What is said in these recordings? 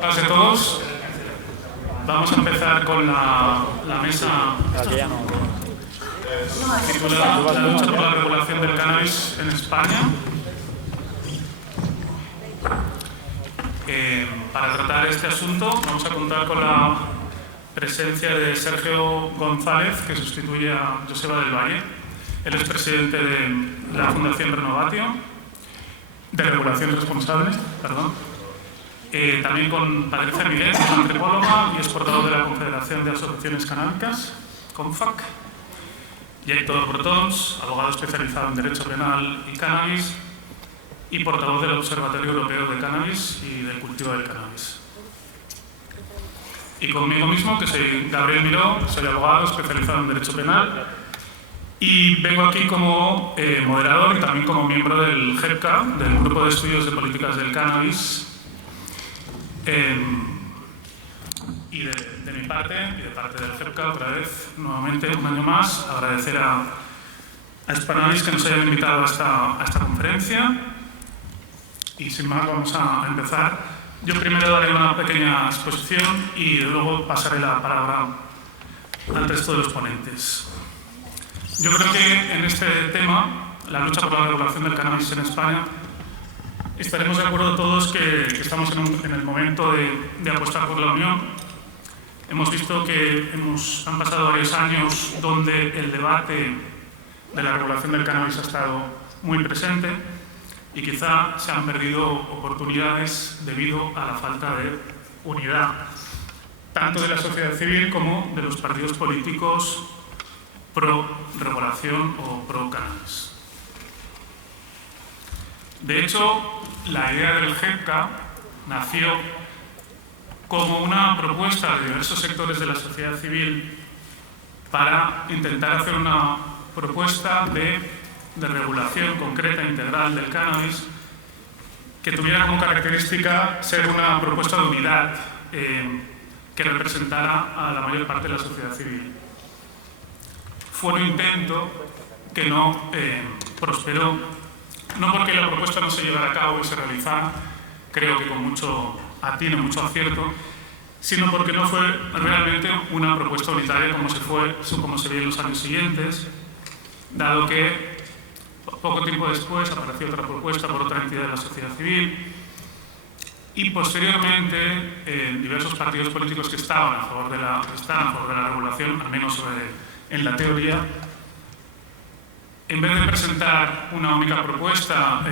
Buenas a todos. Vamos a empezar con la mesa titulada La lucha por la regulación del cannabis en España. Para tratar este asunto vamos a contar con la presencia de Sergio González, que sustituye a Joseba del Valle. Él es presidente de la Fundación Renovatio, de Regulación Responsable, también con Patricia Miguel, que es antropóloga y es portavoz de la Confederación de Asociaciones Canábicas, CONFAC, y Héctor Brotons, abogado especializado en Derecho Penal y Cannabis, y portavoz del Observatorio Europeo de Cannabis y del Cultivo del Cannabis. Y conmigo mismo, que soy Gabriel Miró, soy abogado especializado en Derecho Penal, y vengo aquí como moderador y también como miembro del GEPCA, del Grupo de Estudios de Políticas del Cannabis. Y de mi parte, y de parte del GEPCA, otra vez, nuevamente, un año más, agradecer a Hispanabis que nos hayan invitado a esta conferencia. Y sin más, vamos a empezar. Yo primero daré una pequeña exposición y luego pasaré la palabra al resto de los ponentes. Yo creo que en este tema, la lucha por la regulación del cannabis en España, estaremos de acuerdo todos que estamos en el momento de apostar por la unión. Hemos visto que han pasado varios años donde el debate de la regulación del cannabis ha estado muy presente y quizá se han perdido oportunidades debido a la falta de unidad, tanto de la sociedad civil como de los partidos políticos pro-regulación o pro-cannabis. De hecho, la idea del GEPCA nació como una propuesta de diversos sectores de la sociedad civil para intentar hacer una propuesta de regulación concreta e integral del cannabis que tuviera como característica ser una propuesta de unidad que representara a la mayor parte de la sociedad civil. Fue un intento que no prosperó, no porque la propuesta no se llevara a cabo y se realizara, creo que con mucho atino, mucho acierto, sino porque no fue realmente una propuesta unitaria como se vio en los años siguientes, dado que poco tiempo después apareció otra propuesta por otra entidad de la sociedad civil y posteriormente diversos partidos políticos que estaban a favor de la regulación, al menos en la teoría, en vez de presentar una única propuesta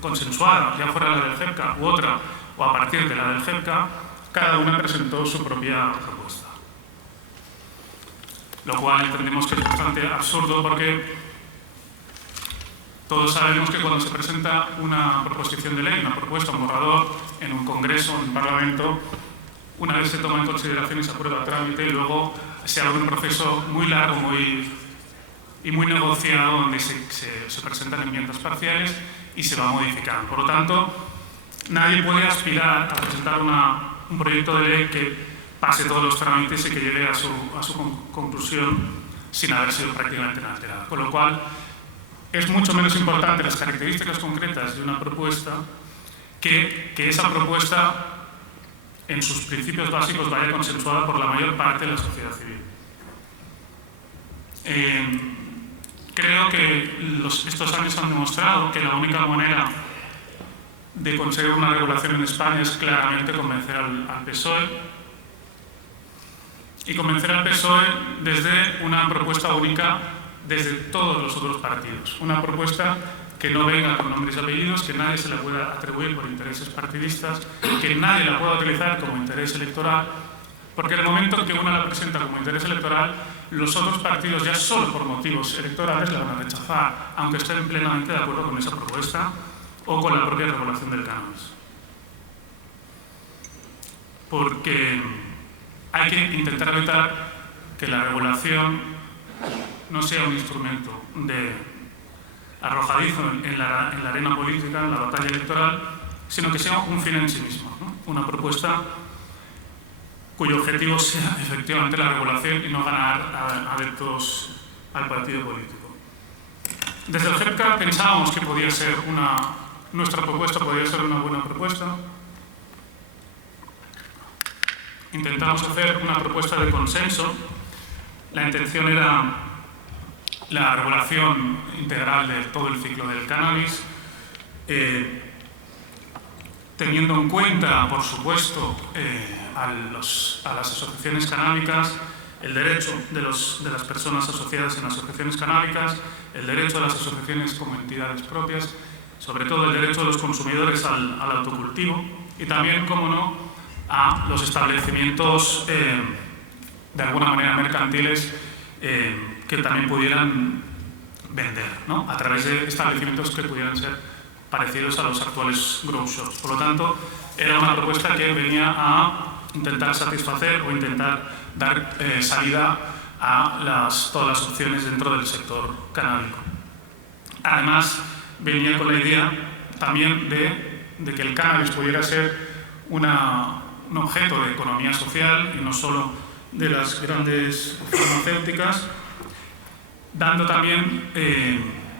consensuada, ya fuera la del GEPCA u otra, o a partir de la del GEPCA, cada una presentó su propia propuesta. Lo cual entendemos que es bastante absurdo porque todos sabemos que cuando se presenta una proposición de ley, una propuesta, un borrador, en un congreso, en un parlamento, una vez se toma en consideración y se aprueba a trámite, luego se abre un proceso muy largo y muy negociado donde se presentan enmiendas parciales y se va modificando. Por lo tanto, nadie puede aspirar a presentar un proyecto de ley que pase todos los trámites y que llegue a su conclusión sin haber sido prácticamente inalterada. Con lo cual, es mucho menos importante las características concretas de una propuesta que esa propuesta en sus principios básicos vaya consensuada por la mayor parte de la sociedad civil. Creo que estos años han demostrado que la única manera de conseguir una regulación en España es claramente convencer al PSOE y convencer al PSOE desde una propuesta única desde todos los otros partidos. Una propuesta que no venga con nombres y apellidos, que nadie se la pueda atribuir por intereses partidistas, que nadie la pueda utilizar como interés electoral, porque en el momento en que uno la presenta como interés electoral, los otros partidos ya solo por motivos electorales la van a rechazar, aunque estén plenamente de acuerdo con esa propuesta o con la propia regulación del cannabis. Porque hay que intentar evitar que la regulación no sea un instrumento de arrojadizo en la arena política, en la batalla electoral, sino que sea un fin en sí mismo, ¿no? Una propuesta cuyo objetivo sea efectivamente la regulación y no ganar adeptos al partido político. Desde el GEPCA pensábamos que nuestra propuesta podía ser una buena propuesta. intentamos hacer una propuesta de consenso. La intención era la regulación integral de todo el ciclo del cannabis, teniendo en cuenta, por supuesto, a las asociaciones canábicas, el derecho de las personas asociadas en asociaciones canábicas, el derecho de las asociaciones como entidades propias, sobre todo el derecho de los consumidores al autocultivo y también, como no, a los establecimientos de alguna manera mercantiles que también pudieran vender, ¿no?, a través de establecimientos que pudieran ser parecidos a los actuales grow shops. Por lo tanto, era una propuesta que venía a intentar satisfacer o intentar dar salida a todas las opciones dentro del sector canábico. Además, venía con la idea también de que el cannabis pudiera ser un objeto de economía social y no solo de las grandes farmacéuticas, dando también,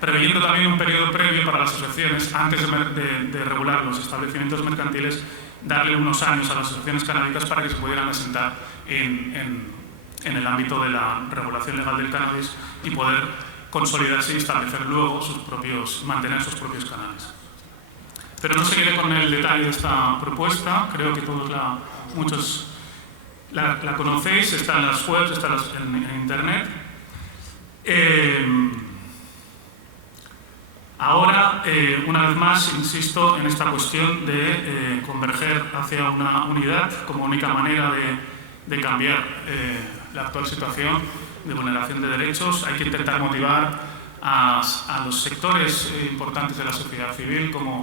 preveyendo también un periodo previo para las asociaciones, antes de regular los establecimientos mercantiles, darle unos años a las asociaciones canábicas para que se pudieran asentar en el ámbito de la regulación legal del cannabis y poder consolidarse y establecer luego mantener sus propios canales. Pero no seguiré con el detalle de esta propuesta, creo que todos muchos la conocéis, está en las webs, está en internet. Ahora, una vez más, insisto en esta cuestión de converger hacia una unidad como única manera de cambiar la actual situación de vulneración de derechos. Hay que intentar motivar a los sectores importantes de la sociedad civil, como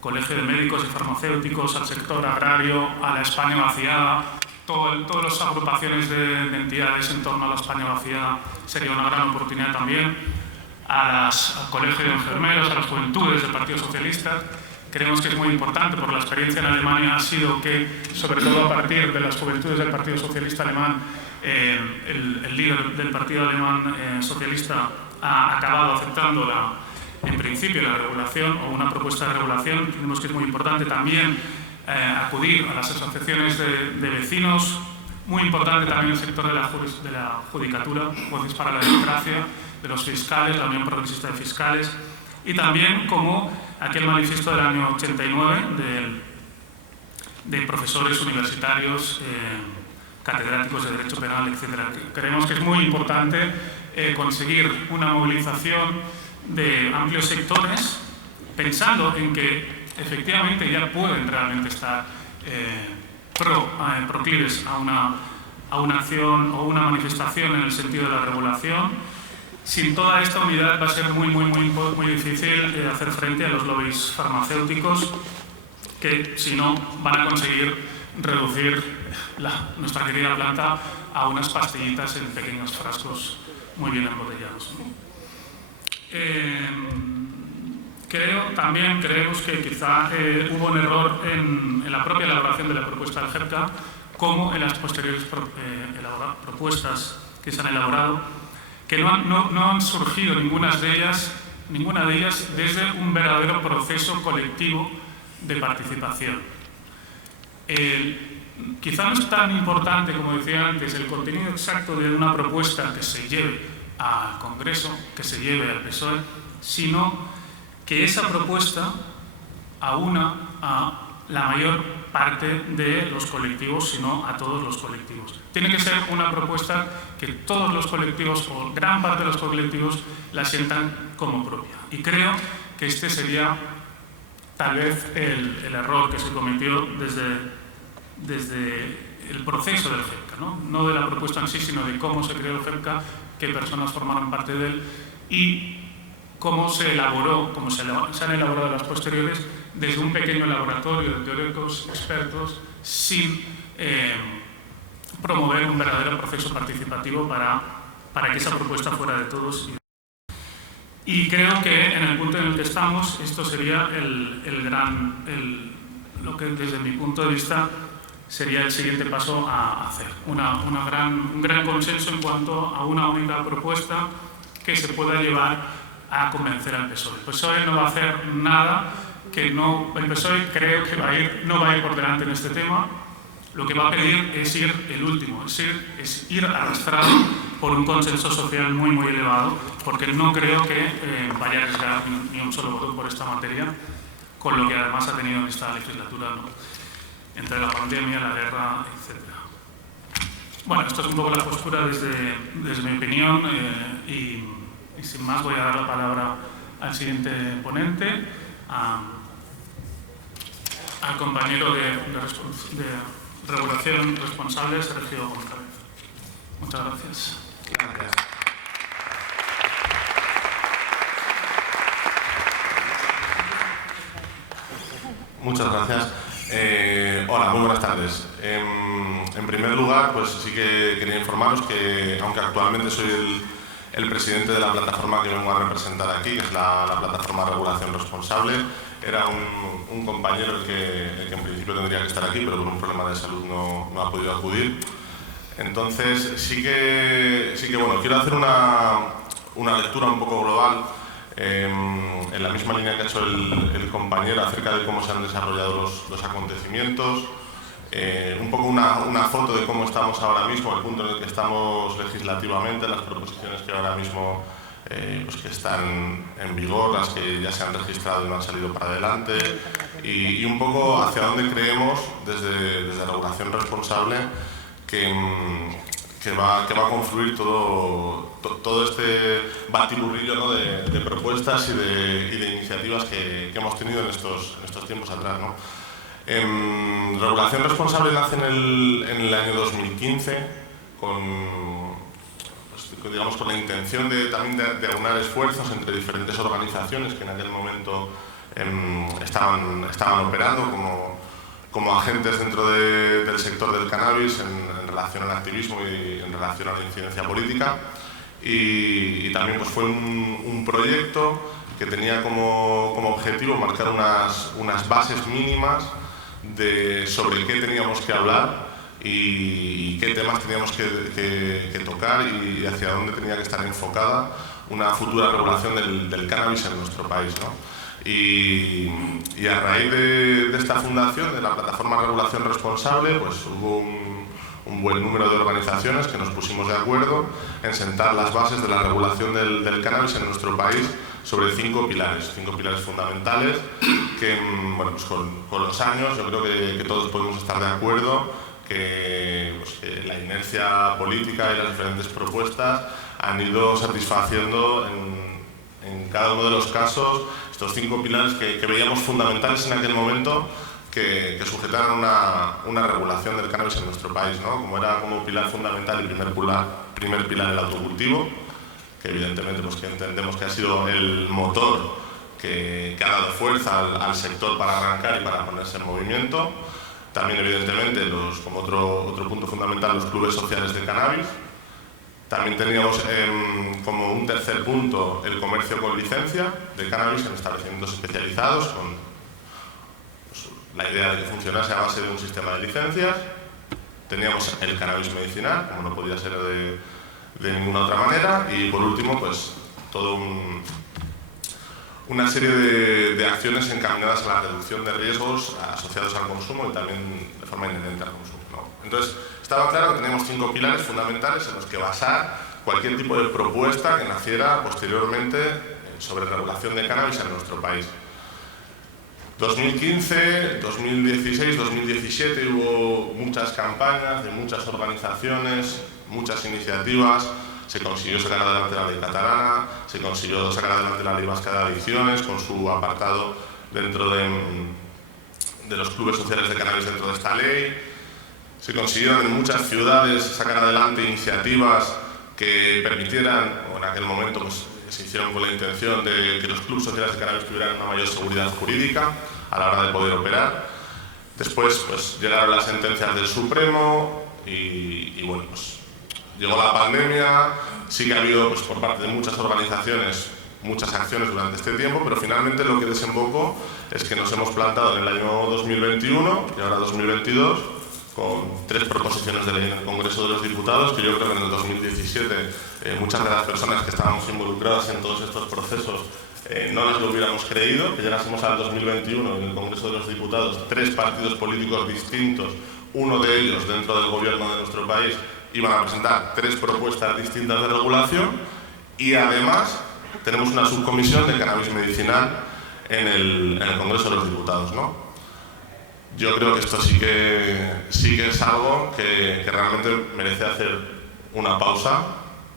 Colegio de Médicos y Farmacéuticos, al sector agrario, a la España vaciada. Todas las agrupaciones de entidades en torno a la España vaciada sería una gran oportunidad también. Al Colegio de Enfermeros, a las juventudes del Partido Socialista. Creemos que es muy importante, porque la experiencia en Alemania ha sido que, sobre todo a partir de las juventudes del Partido Socialista alemán, el líder del Partido Alemán Socialista ha acabado aceptando en principio la regulación o una propuesta de regulación. Creemos que es muy importante también acudir a las asociaciones de vecinos. Muy importante también el sector de la judicatura, Voces para la Democracia, de los fiscales, la Unión Progresista de Fiscales, y también como aquel manifiesto del año 89 de profesores universitarios, catedráticos de Derecho Penal, etc. Creemos que es muy importante conseguir una movilización de amplios sectores, pensando en que efectivamente ya pueden realmente estar proclives a una acción o una manifestación en el sentido de la regulación. Sin toda esta unidad va a ser muy difícil hacer frente a los lobbies farmacéuticos, que si no van a conseguir reducir nuestra querida planta a unas pastillitas en pequeños frascos muy bien embotellados. Creemos que quizá hubo un error en la propia elaboración de la propuesta del GEPCA, como en las posteriores propuestas que se han elaborado, que no han surgido ninguna de ellas desde un verdadero proceso colectivo de participación. Quizá no es tan importante, como decía antes, el contenido exacto de una propuesta que se lleve al Congreso, que se lleve al PSOE, sino que esa propuesta aúna a la mayor parte de los colectivos, sino a todos los colectivos. Tiene que ser una propuesta que todos los colectivos, o gran parte de los colectivos, la sientan como propia. Y creo que este sería tal vez el error que se cometió desde el proceso del GEPCA, no de la propuesta en sí, sino de cómo se creó el GEPCA, qué personas formaron parte de él y cómo se elaboró, cómo se han elaborado las posteriores desde un pequeño laboratorio de teóricos expertos, sin promover un verdadero proceso participativo para que esa propuesta fuera de todos. Y creo que en el punto en el que estamos, esto sería lo que desde mi punto de vista sería el siguiente paso a hacer. Un gran consenso en cuanto a una única propuesta que se pueda llevar a convencer al PSOE. El PSOE no va a hacer nada el PSOE creo que no va a ir por delante en este tema. lo que va a pedir es ir el último, es ir arrastrado por un consenso social muy, muy elevado, porque no creo que vaya a arriesgar ni un solo voto por esta materia, con lo que además ha tenido en esta legislatura, ¿no? Entre la pandemia, la guerra, etc. Bueno, esto es un poco la postura desde mi opinión y sin más voy a dar la palabra al siguiente ponente, al compañero de regulación responsable, Sergio González. Muchas gracias. Gracias. Muchas gracias. Hola, muy buenas tardes. En primer lugar, pues sí que quería informaros que, aunque actualmente soy el presidente de la plataforma que vengo a representar aquí, que es la plataforma Regulación Responsable, era un compañero el que en principio tendría que estar aquí, pero por un problema de salud no ha podido acudir. Entonces, sí que bueno, quiero hacer una lectura un poco global en la misma línea que ha hecho el compañero acerca de cómo se han desarrollado los acontecimientos, un poco una foto de cómo estamos ahora mismo, el punto en el que estamos legislativamente, las proposiciones que ahora mismo pues que están en vigor, las que ya se han registrado y no han salido para adelante, y un poco hacia dónde creemos desde Regulación Responsable que va a confluir todo este batiburrillo, ¿no? de propuestas y de iniciativas que hemos tenido en estos tiempos atrás, ¿no? Regulación Responsable nace en el año 2015 con la intención también de aunar esfuerzos entre diferentes organizaciones que en aquel momento estaban operando como agentes dentro del sector del cannabis en relación al activismo y en relación a la incidencia política, y también pues fue un proyecto que tenía como objetivo marcar unas bases mínimas sobre qué teníamos que hablar y qué temas teníamos que tocar y hacia dónde tenía que estar enfocada una futura regulación del cannabis en nuestro país, ¿no? Y a raíz de esta fundación, de la plataforma Regulación Responsable, pues hubo un buen número de organizaciones que nos pusimos de acuerdo en sentar las bases de la regulación del cannabis en nuestro país sobre 5 pilares fundamentales que, bueno, pues con los años yo creo que todos podemos estar de acuerdo que la inercia política y las diferentes propuestas han ido satisfaciendo en cada uno de los casos estos 5 pilares que veíamos fundamentales en aquel momento que sujetaran una regulación del cannabis en nuestro país, ¿no? Como era como pilar fundamental y primer pilar el autocultivo, que evidentemente pues, que entendemos que ha sido el motor que ha dado fuerza al sector para arrancar y para ponerse en movimiento. También evidentemente, como otro punto fundamental, los clubes sociales de cannabis. También teníamos como un tercer punto el comercio con licencia de cannabis en establecimientos especializados, con la idea de que funcionase a base de un sistema de licencias. Teníamos el cannabis medicinal, como no podía ser de ninguna otra manera. Y por último, pues todo una serie de acciones encaminadas a la reducción de riesgos asociados al consumo y también de forma inherente al consumo, ¿no? Entonces, estaba claro que teníamos 5 pilares fundamentales en los que basar cualquier tipo de propuesta que naciera posteriormente sobre regulación de cannabis en nuestro país. 2015, 2016, 2017 hubo muchas campañas de muchas organizaciones, muchas iniciativas. Se consiguió sacar adelante la ley catalana, se consiguió sacar adelante la ley vasca de adicciones con su apartado dentro de los clubes sociales de cannabis dentro de esta ley. Se consiguieron en muchas ciudades sacar adelante iniciativas que permitieran, o en aquel momento pues, se hicieron con la intención de que los clubes sociales de cannabis tuvieran una mayor seguridad jurídica a la hora de poder operar. Después pues, llegaron las sentencias del Supremo y bueno, pues, llegó la pandemia. Sí que ha habido pues, por parte de muchas organizaciones muchas acciones durante este tiempo, pero finalmente lo que desembocó es que nos hemos plantado en el año 2021 y ahora 2022 con 3 proposiciones de ley en el Congreso de los Diputados, que yo creo que en el 2017 muchas de las personas que estábamos involucradas en todos estos procesos no nos lo hubiéramos creído, que llegásemos al 2021 en el Congreso de los Diputados 3 partidos políticos distintos uno de ellos dentro del gobierno de nuestro país iban a presentar 3 propuestas distintas de regulación y además tenemos una subcomisión de cannabis medicinal en el Congreso de los Diputados, ¿no? Yo creo que esto sí que es algo que realmente merece hacer una pausa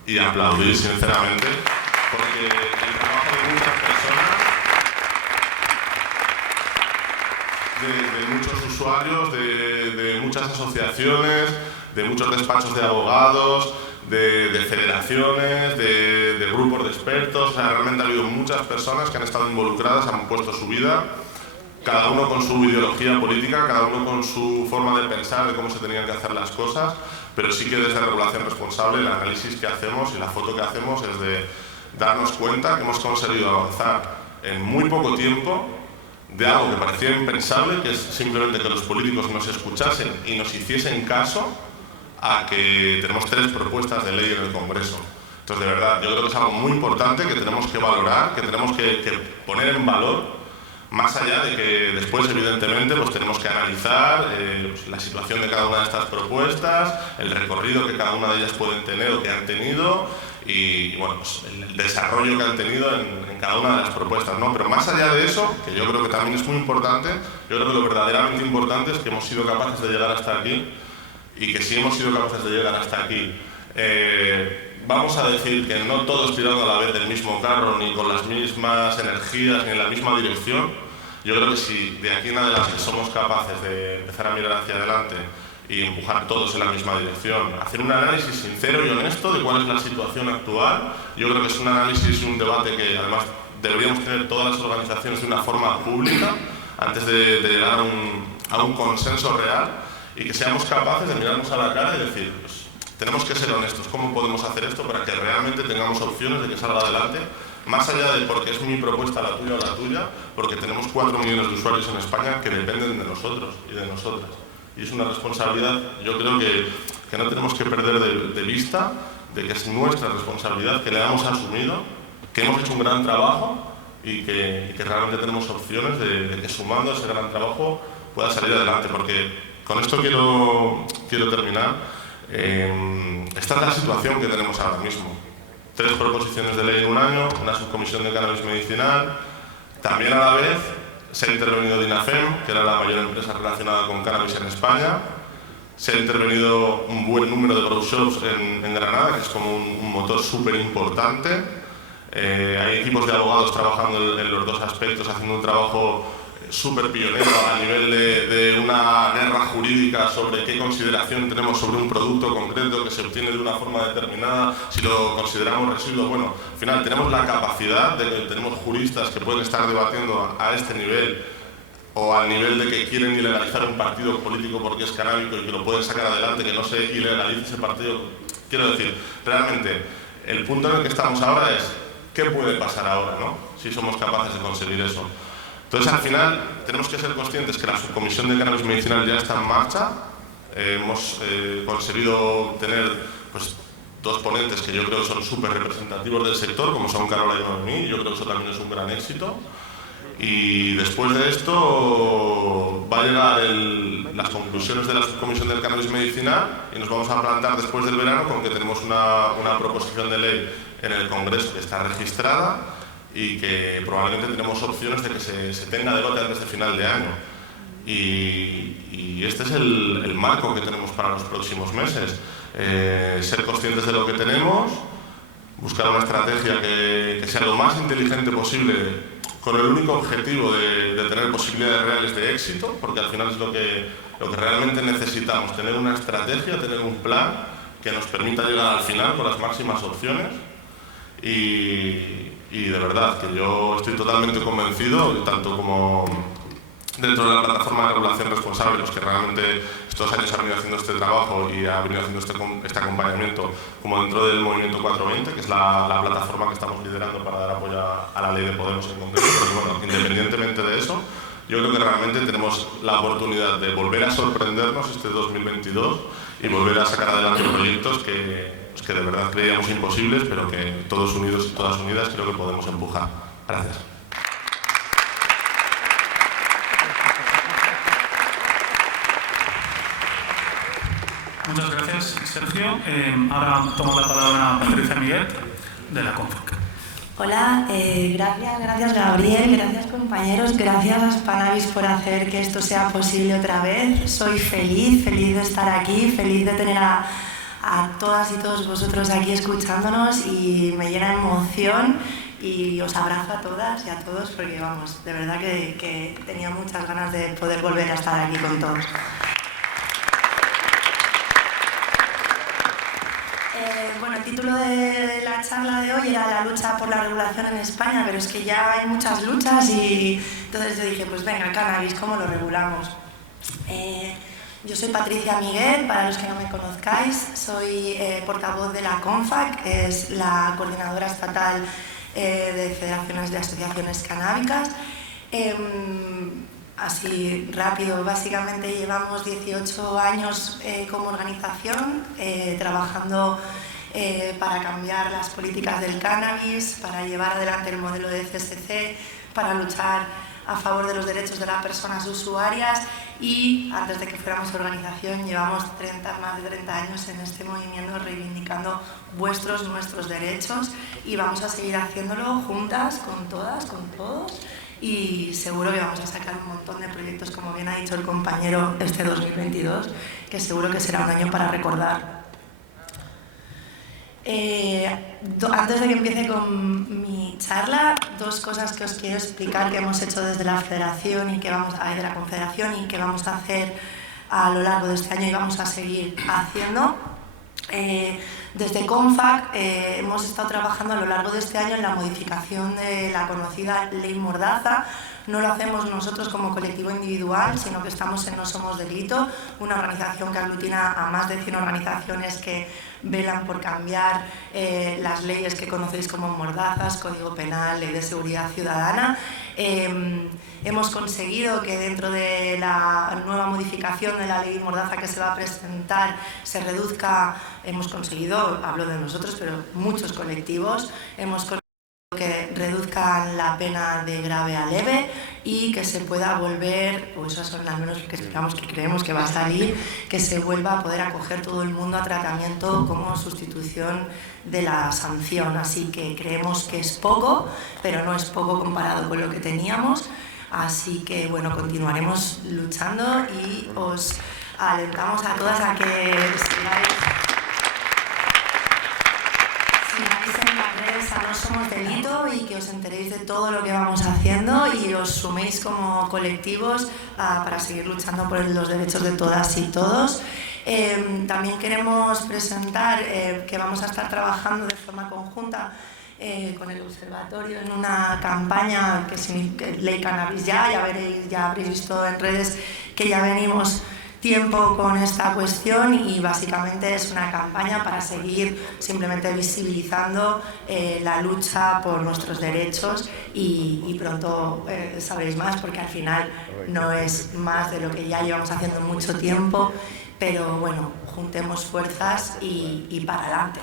y aplaudir sinceramente, porque el trabajo de muchas personas, de muchos usuarios, de muchas asociaciones, de muchos despachos de abogados, de federaciones, de grupos de expertos. O sea, realmente ha habido muchas personas que han estado involucradas, han puesto su vida, cada uno con su ideología política, cada uno con su forma de pensar de cómo se tenían que hacer las cosas, pero sí que desde regulación responsable el análisis que hacemos y la foto que hacemos es de darnos cuenta que hemos conseguido avanzar en muy poco tiempo de algo que parecía impensable, que es simplemente que los políticos nos escuchasen y nos hiciesen caso a que tenemos 3 propuestas de ley en el Congreso. Entonces, de verdad, yo creo que es algo muy importante que tenemos que valorar, que tenemos que poner en valor, más allá de que después, evidentemente, pues tenemos que analizar pues, la situación de cada una de estas propuestas, el recorrido que cada una de ellas pueden tener o que han tenido y bueno, pues, el desarrollo que han tenido en cada una de las propuestas, ¿no? Pero más allá de eso, que yo creo que también es muy importante, yo creo que lo verdaderamente importante es que hemos sido capaces de llegar hasta aquí. Y que si hemos sido capaces de llegar hasta aquí, vamos a decir que no todos tirando a la vez del mismo carro, ni con las mismas energías, ni en la misma dirección. Yo creo que si de aquí en adelante somos capaces de empezar a mirar hacia adelante y empujar todos en la misma dirección, hacer un análisis sincero y honesto de cuál es la situación actual, yo creo que es un análisis y un debate que además deberíamos tener todas las organizaciones de una forma pública antes de llegar a un consenso real. Y que seamos capaces de mirarnos a la cara y decir, pues, tenemos que ser honestos, ¿cómo podemos hacer esto para que realmente tengamos opciones de que salga adelante? Más allá de porque es mi propuesta la tuya o la tuya, porque tenemos 4 millones de usuarios en España que dependen de nosotros y de nosotras. Y es una responsabilidad, yo creo que no tenemos que perder de vista, de que es nuestra responsabilidad, que le hemos asumido, que hemos hecho un gran trabajo y que realmente tenemos opciones de que sumando ese gran trabajo pueda salir adelante, porque con esto quiero terminar. Esta es la situación que tenemos ahora mismo. 3 proposiciones de ley en un año, una subcomisión de cannabis medicinal. También a la vez se ha intervenido Dinafem, que era la mayor empresa relacionada con cannabis en España. Se ha intervenido un buen número de grow shops en Granada, que es como un motor súper importante. Hay equipos de abogados trabajando en los 2 aspectos, haciendo un trabajo súper pionero a nivel de una guerra jurídica sobre qué consideración tenemos sobre un producto concreto que se obtiene de una forma determinada, si lo consideramos residuo. Bueno, al final tenemos la capacidad de que tenemos juristas que pueden estar debatiendo a este nivel o al nivel de que quieren ilegalizar un partido político porque es canábico y que lo pueden sacar adelante, que no se ilegalice ese partido. Quiero decir, realmente, el punto en el que estamos ahora es ¿qué puede pasar ahora, no? Si somos capaces de conseguir eso. Entonces, al final, tenemos que ser conscientes que la subcomisión de cannabis medicinal ya está en marcha. Hemos conseguido tener pues, 2 ponentes que yo creo que son súper representativos del sector, como son Carola y Noemí. Yo creo que eso también es un gran éxito. Y después de esto va a llegar las conclusiones de la subcomisión del cannabis medicinal y nos vamos a plantar después del verano con que tenemos una proposición de ley en el Congreso que está registrada y que probablemente tenemos opciones de que se tenga debate antes de final de año. Y este es el marco que tenemos para los próximos meses. Ser conscientes de lo que tenemos, buscar una estrategia que sea lo más inteligente posible con el único objetivo de tener posibilidades reales de éxito, porque al final es lo que realmente necesitamos, tener una estrategia, tener un plan que nos permita llegar al final con las máximas opciones. Y de verdad que yo estoy totalmente convencido, tanto como dentro de la plataforma de regulación responsable, los que realmente estos años han venido haciendo este trabajo y han venido haciendo este acompañamiento, como dentro del Movimiento 420, que es la plataforma que estamos liderando para dar apoyo a la ley de Podemos en concreto. Pero bueno, independientemente de eso, yo creo que realmente tenemos la oportunidad de volver a sorprendernos este 2022 y volver a sacar adelante proyectos que de verdad creíamos imposibles, pero que todos unidos y todas unidas creo que podemos empujar. Gracias. Muchas gracias, Sergio. Ahora tomo la palabra Patricia Miguel, de la CONFAC. Hola, gracias Gabriel, gracias compañeros, gracias Spannabis por hacer que esto sea posible otra vez. Soy feliz de estar aquí, feliz de tener a todas y todos vosotros aquí escuchándonos y me llena de emoción y os abrazo a todas y a todos porque vamos, de verdad que tenía muchas ganas de poder volver a estar aquí con todos. Bueno, el título de la charla de hoy era la lucha por la regulación en España, pero es que ya hay muchas luchas y entonces yo dije, pues venga, cannabis, ¿cómo lo regulamos? Yo soy Patricia Miguel, para los que no me conozcáis, soy portavoz de la CONFAC, que es la coordinadora estatal de federaciones de asociaciones canábicas. Así rápido, básicamente llevamos 18 años como organización trabajando para cambiar las políticas del cannabis, para llevar adelante el modelo de CSC, para luchar a favor de los derechos de las personas usuarias y antes de que fuéramos organización llevamos más de 30 años en este movimiento reivindicando nuestros derechos y vamos a seguir haciéndolo juntas, con todas, con todos. Y seguro que vamos a sacar un montón de proyectos, como bien ha dicho el compañero, este 2022, que seguro que será un año para recordar. Antes de que empiece con mi charla, dos cosas que os quiero explicar que hemos hecho desde la Federación y de la Confederación y que vamos a hacer a lo largo de este año y vamos a seguir haciendo. Desde CONFAC hemos estado trabajando a lo largo de este año en la modificación de la conocida Ley Mordaza. No lo hacemos nosotros como colectivo individual, sino que estamos en No Somos Delito, una organización que aglutina a más de 100 organizaciones que velan por cambiar las leyes que conocéis como mordazas, Código Penal, Ley de Seguridad Ciudadana. Hemos conseguido que dentro de la nueva modificación de la Ley Mordaza que se va a presentar se reduzca, hemos conseguido, hablo de nosotros, pero muchos colectivos, hemos conseguido que reduzcan la pena de grave a leve y que se pueda volver, o eso son al menos lo que esperamos, que creemos que va a salir, que se vuelva a poder acoger todo el mundo a tratamiento como sustitución de la sanción. Así que creemos que es poco, pero no es poco comparado con lo que teníamos. Así que bueno, continuaremos luchando y os alentamos a todas a que sigáis en las redes a No Somos Delito y que os enteréis de todo lo que vamos haciendo y os suméis como colectivos para seguir luchando por los derechos de todas y todos. También queremos presentar que vamos a estar trabajando de forma conjunta con el Observatorio en una campaña que es Ley Cannabis ya habréis visto en redes que ya venimos tiempo con esta cuestión y básicamente es una campaña para seguir simplemente visibilizando la lucha por nuestros derechos y pronto sabréis más porque al final no es más de lo que ya llevamos haciendo mucho tiempo, pero bueno, juntemos fuerzas y para adelante.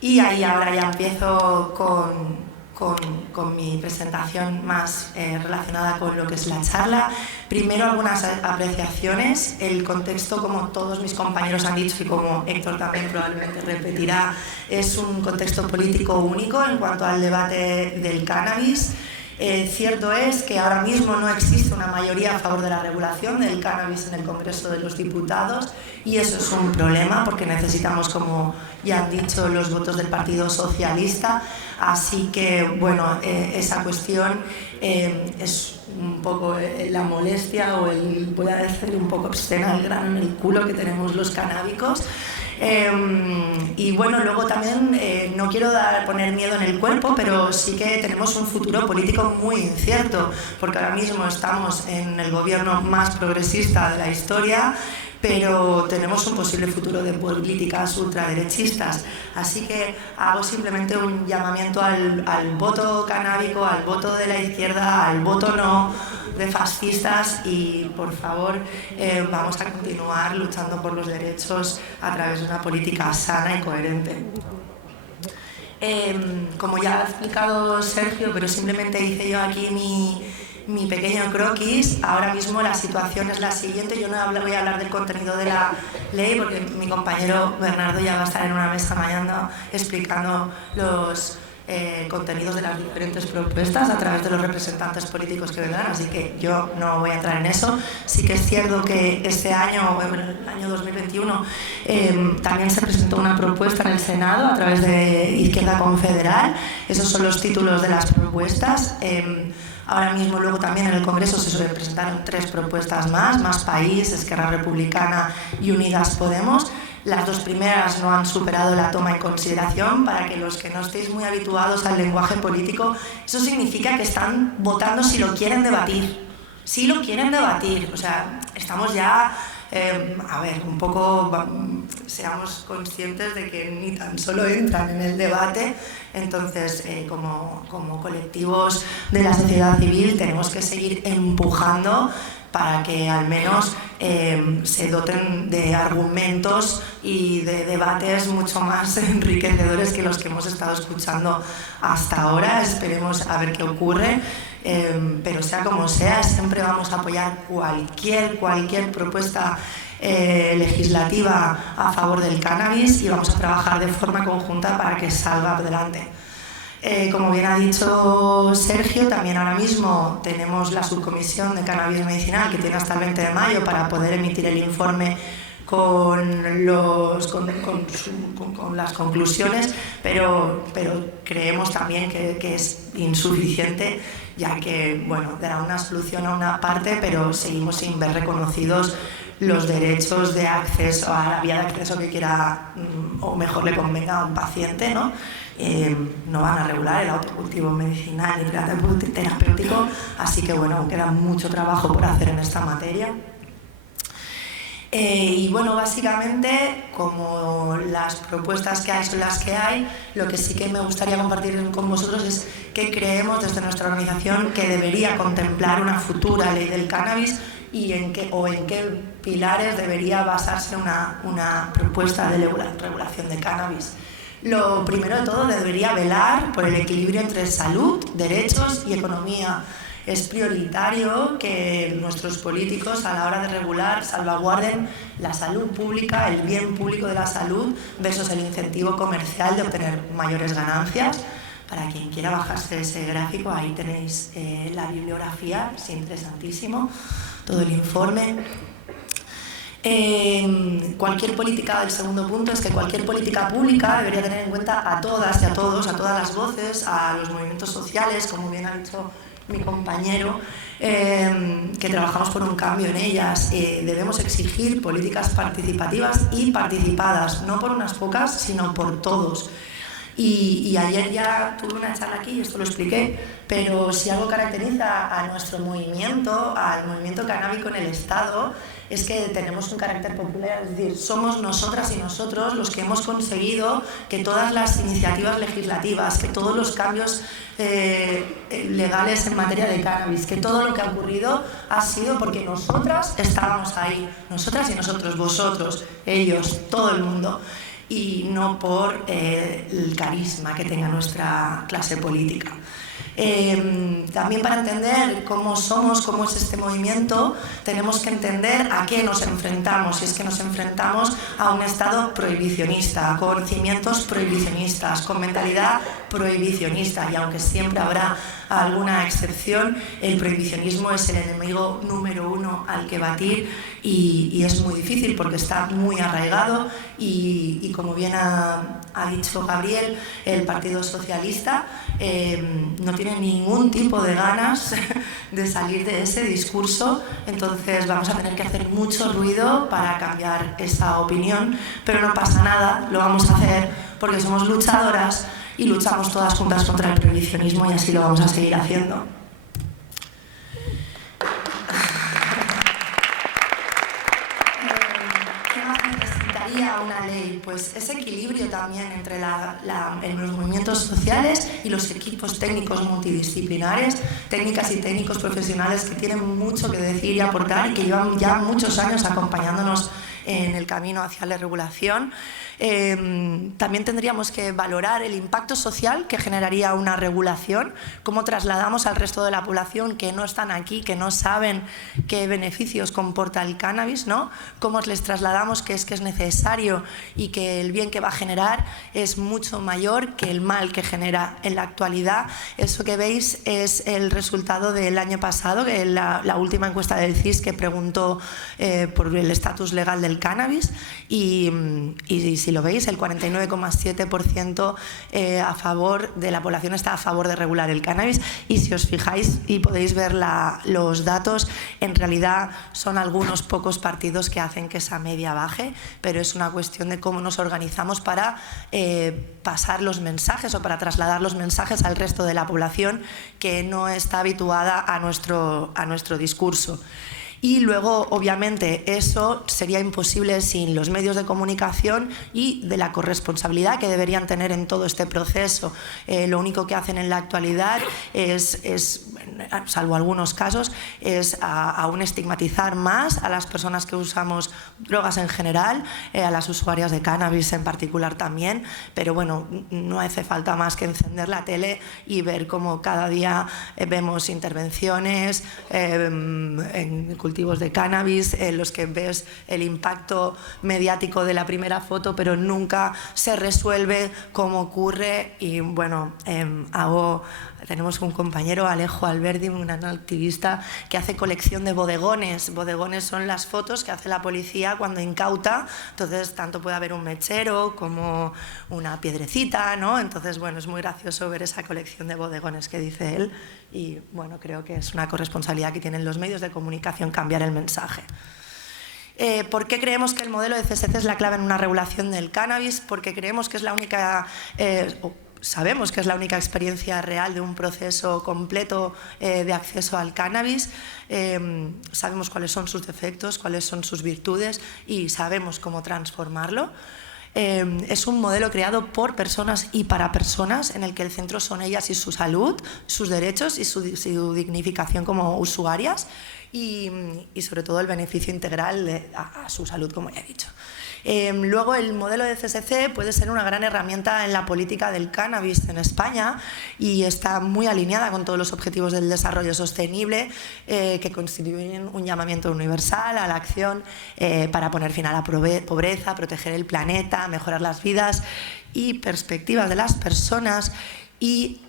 Y ahí ahora ya empiezo con mi presentación más relacionada con lo que es la charla. Primero algunas apreciaciones. El contexto, como todos mis compañeros han dicho y como Héctor también probablemente repetirá, es un contexto político único en cuanto al debate del cannabis. Cierto es que ahora mismo no existe una mayoría a favor de la regulación del cannabis en el Congreso de los Diputados y eso es un problema porque necesitamos, como ya han dicho, los votos del Partido Socialista. Así que, bueno, esa cuestión es un poco la molestia o voy a decir un poco obscena, el grano en el culo que tenemos los canábicos. Y bueno, luego también no quiero poner miedo en el cuerpo, pero sí que tenemos un futuro político muy incierto, porque ahora mismo estamos en el gobierno más progresista de la historia, pero tenemos un posible futuro de políticas ultraderechistas. Así que hago simplemente un llamamiento al voto canábico, al voto de la izquierda, al voto no de fascistas y, por favor, vamos a continuar luchando por los derechos a través de una política sana y coherente. Como ya ha explicado Sergio, pero simplemente hice yo aquí mi pequeño croquis. Ahora mismo la situación es la siguiente. Yo no voy a hablar del contenido de la ley porque mi compañero Bernardo ya va a estar en una mesa mañana explicando los contenidos de las diferentes propuestas a través de los representantes políticos que vendrán, así que yo no voy a entrar en eso. Sí que es cierto que este año, el año 2021, también se presentó una propuesta en el Senado a través de Izquierda Confederal. Esos son los títulos de las propuestas. Ahora mismo luego también en el Congreso se presentaron 3 propuestas más País, Esquerra Republicana y Unidas Podemos. Las 2 primeras no han superado la toma en consideración. Para que los que no estéis muy habituados al lenguaje político, eso significa que están votando si lo quieren debatir. Si lo quieren debatir. O sea, estamos ya, a ver, un poco, seamos conscientes de que ni tan solo entran en el debate. Entonces, como colectivos de la sociedad civil tenemos que seguir empujando para que al menos se doten de argumentos y de debates mucho más enriquecedores que los que hemos estado escuchando hasta ahora. Esperemos a ver qué ocurre, pero sea como sea, siempre vamos a apoyar cualquier propuesta legislativa a favor del cannabis y vamos a trabajar de forma conjunta para que salga adelante. Como bien ha dicho Sergio, también ahora mismo tenemos la subcomisión de cannabis medicinal que tiene hasta el 20 de mayo para poder emitir el informe con las conclusiones, pero creemos también que es insuficiente, ya que bueno, dará una solución a una parte, pero seguimos sin ver reconocidos los derechos de acceso a la vía de acceso que quiera o mejor le convenga a un paciente, ¿no? No van a regular el autocultivo medicinal ni terapéutico, así que bueno, queda mucho trabajo por hacer en esta materia. Y bueno, básicamente, como las propuestas que hay son las que hay, lo que sí que me gustaría compartir con vosotros es que creemos desde nuestra organización que debería contemplar una futura ley del cannabis y en qué pilares debería basarse una propuesta de regulación de cannabis. Lo primero de todo, debería velar por el equilibrio entre salud, derechos y economía. Es prioritario que nuestros políticos a la hora de regular salvaguarden la salud pública, el bien público de la salud versus el incentivo comercial de obtener mayores ganancias. Para quien quiera bajarse ese gráfico, ahí tenéis la bibliografía, es interesantísimo, todo el informe. Cualquier política, el segundo punto es que cualquier política pública debería tener en cuenta a todas y a todos, a todas las voces, a los movimientos sociales, como bien ha dicho mi compañero, que trabajamos por un cambio en ellas. Debemos exigir políticas participativas y participadas, no por unas pocas, sino por todos. Y ayer ya tuve una charla aquí y esto lo expliqué, pero si algo caracteriza a nuestro movimiento, al movimiento canábico en el Estado, es que tenemos un carácter popular, es decir, somos nosotras y nosotros los que hemos conseguido que todas las iniciativas legislativas, que todos los cambios legales en materia de cannabis, que todo lo que ha ocurrido ha sido porque nosotras estábamos ahí, nosotras y nosotros, vosotros, ellos, todo el mundo, y no por el carisma que tenga nuestra clase política. También para entender cómo somos, cómo es este movimiento, tenemos que entender a qué nos enfrentamos. Y es que nos enfrentamos a un Estado prohibicionista, con cimientos prohibicionistas, con mentalidad prohibicionista. Y aunque siempre habrá alguna excepción, el prohibicionismo es el enemigo número 1 al que batir y es muy difícil porque está muy arraigado y como bien ha dicho Gabriel, el Partido Socialista no tiene ningún tipo de ganas de salir de ese discurso, entonces vamos a tener que hacer mucho ruido para cambiar esa opinión, pero no pasa nada, lo vamos a hacer porque somos luchadoras y luchamos todas juntas contra el prohibicionismo y así lo vamos a seguir haciendo. ¿Qué más necesitaría una ley? Pues ese equilibrio también entre los movimientos sociales y los equipos técnicos multidisciplinares, técnicas y técnicos profesionales que tienen mucho que decir y aportar y que llevan ya muchos años acompañándonos en el camino hacia la regulación. También tendríamos que valorar el impacto social que generaría una regulación, cómo trasladamos al resto de la población que no están aquí, que no saben qué beneficios comporta el cannabis, ¿no? Cómo les trasladamos que es necesario y que el bien que va a generar es mucho mayor que el mal que genera. En la actualidad, eso que veis es el resultado del año pasado, que la última encuesta del CIS que preguntó por el estatus legal del cannabis, y si lo veis, el 49,7% a favor de la población está a favor de regular el cannabis, y si os fijáis y podéis ver los datos, en realidad son algunos pocos partidos que hacen que esa media baje, pero es una cuestión de cómo nos organizamos para pasar los mensajes o para trasladar los mensajes al resto de la población que no está habituada a nuestro discurso. Y luego, obviamente, eso sería imposible sin los medios de comunicación y de la corresponsabilidad que deberían tener en todo este proceso. Lo único que hacen en la actualidad es salvo algunos casos, es aún estigmatizar más a las personas que usamos drogas en general, a las usuarias de cannabis en particular también, pero bueno, no hace falta más que encender la tele y ver cómo cada día vemos intervenciones en cultivos de cannabis, en los que ves el impacto mediático de la primera foto, pero nunca se resuelve cómo ocurre. Y bueno, tenemos un compañero, Alejo Alberdi, un activista que hace colección de bodegones. Bodegones son las fotos que hace la policía cuando incauta, entonces tanto puede haber un mechero como una piedrecita, ¿no? Entonces, bueno, es muy gracioso ver esa colección de bodegones que dice él, y bueno, creo que es una corresponsabilidad que tienen los medios de comunicación cambiar el mensaje. ¿Por qué creemos que el modelo de CSC es la clave en una regulación del cannabis? Porque creemos que es la única... sabemos que es la única experiencia real de un proceso completo de acceso al cannabis. Sabemos cuáles son sus defectos, cuáles son sus virtudes y sabemos cómo transformarlo. Es un modelo creado por personas y para personas, en el que el centro son ellas y su salud, sus derechos y su dignificación como usuarias, y sobre todo el beneficio integral a su salud, como ya he dicho. Luego, el modelo de CSC puede ser una gran herramienta en la política del cannabis en España y está muy alineada con todos los objetivos del desarrollo sostenible, que constituyen un llamamiento universal a la acción para poner fin a la pobreza, proteger el planeta, mejorar las vidas y perspectivas de las personas. Y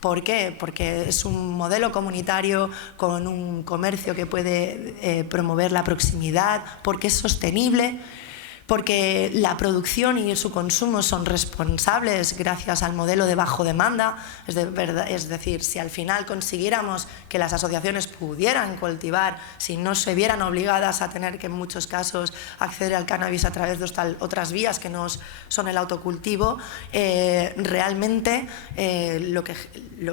¿por qué? Porque es un modelo comunitario con un comercio que puede promover la proximidad, porque es sostenible, porque la producción y su consumo son responsables gracias al modelo de bajo demanda. Es decir, si al final consiguiéramos que las asociaciones pudieran cultivar, si no se vieran obligadas a tener que en muchos casos acceder al cannabis a través de otras vías que no son el autocultivo, realmente lo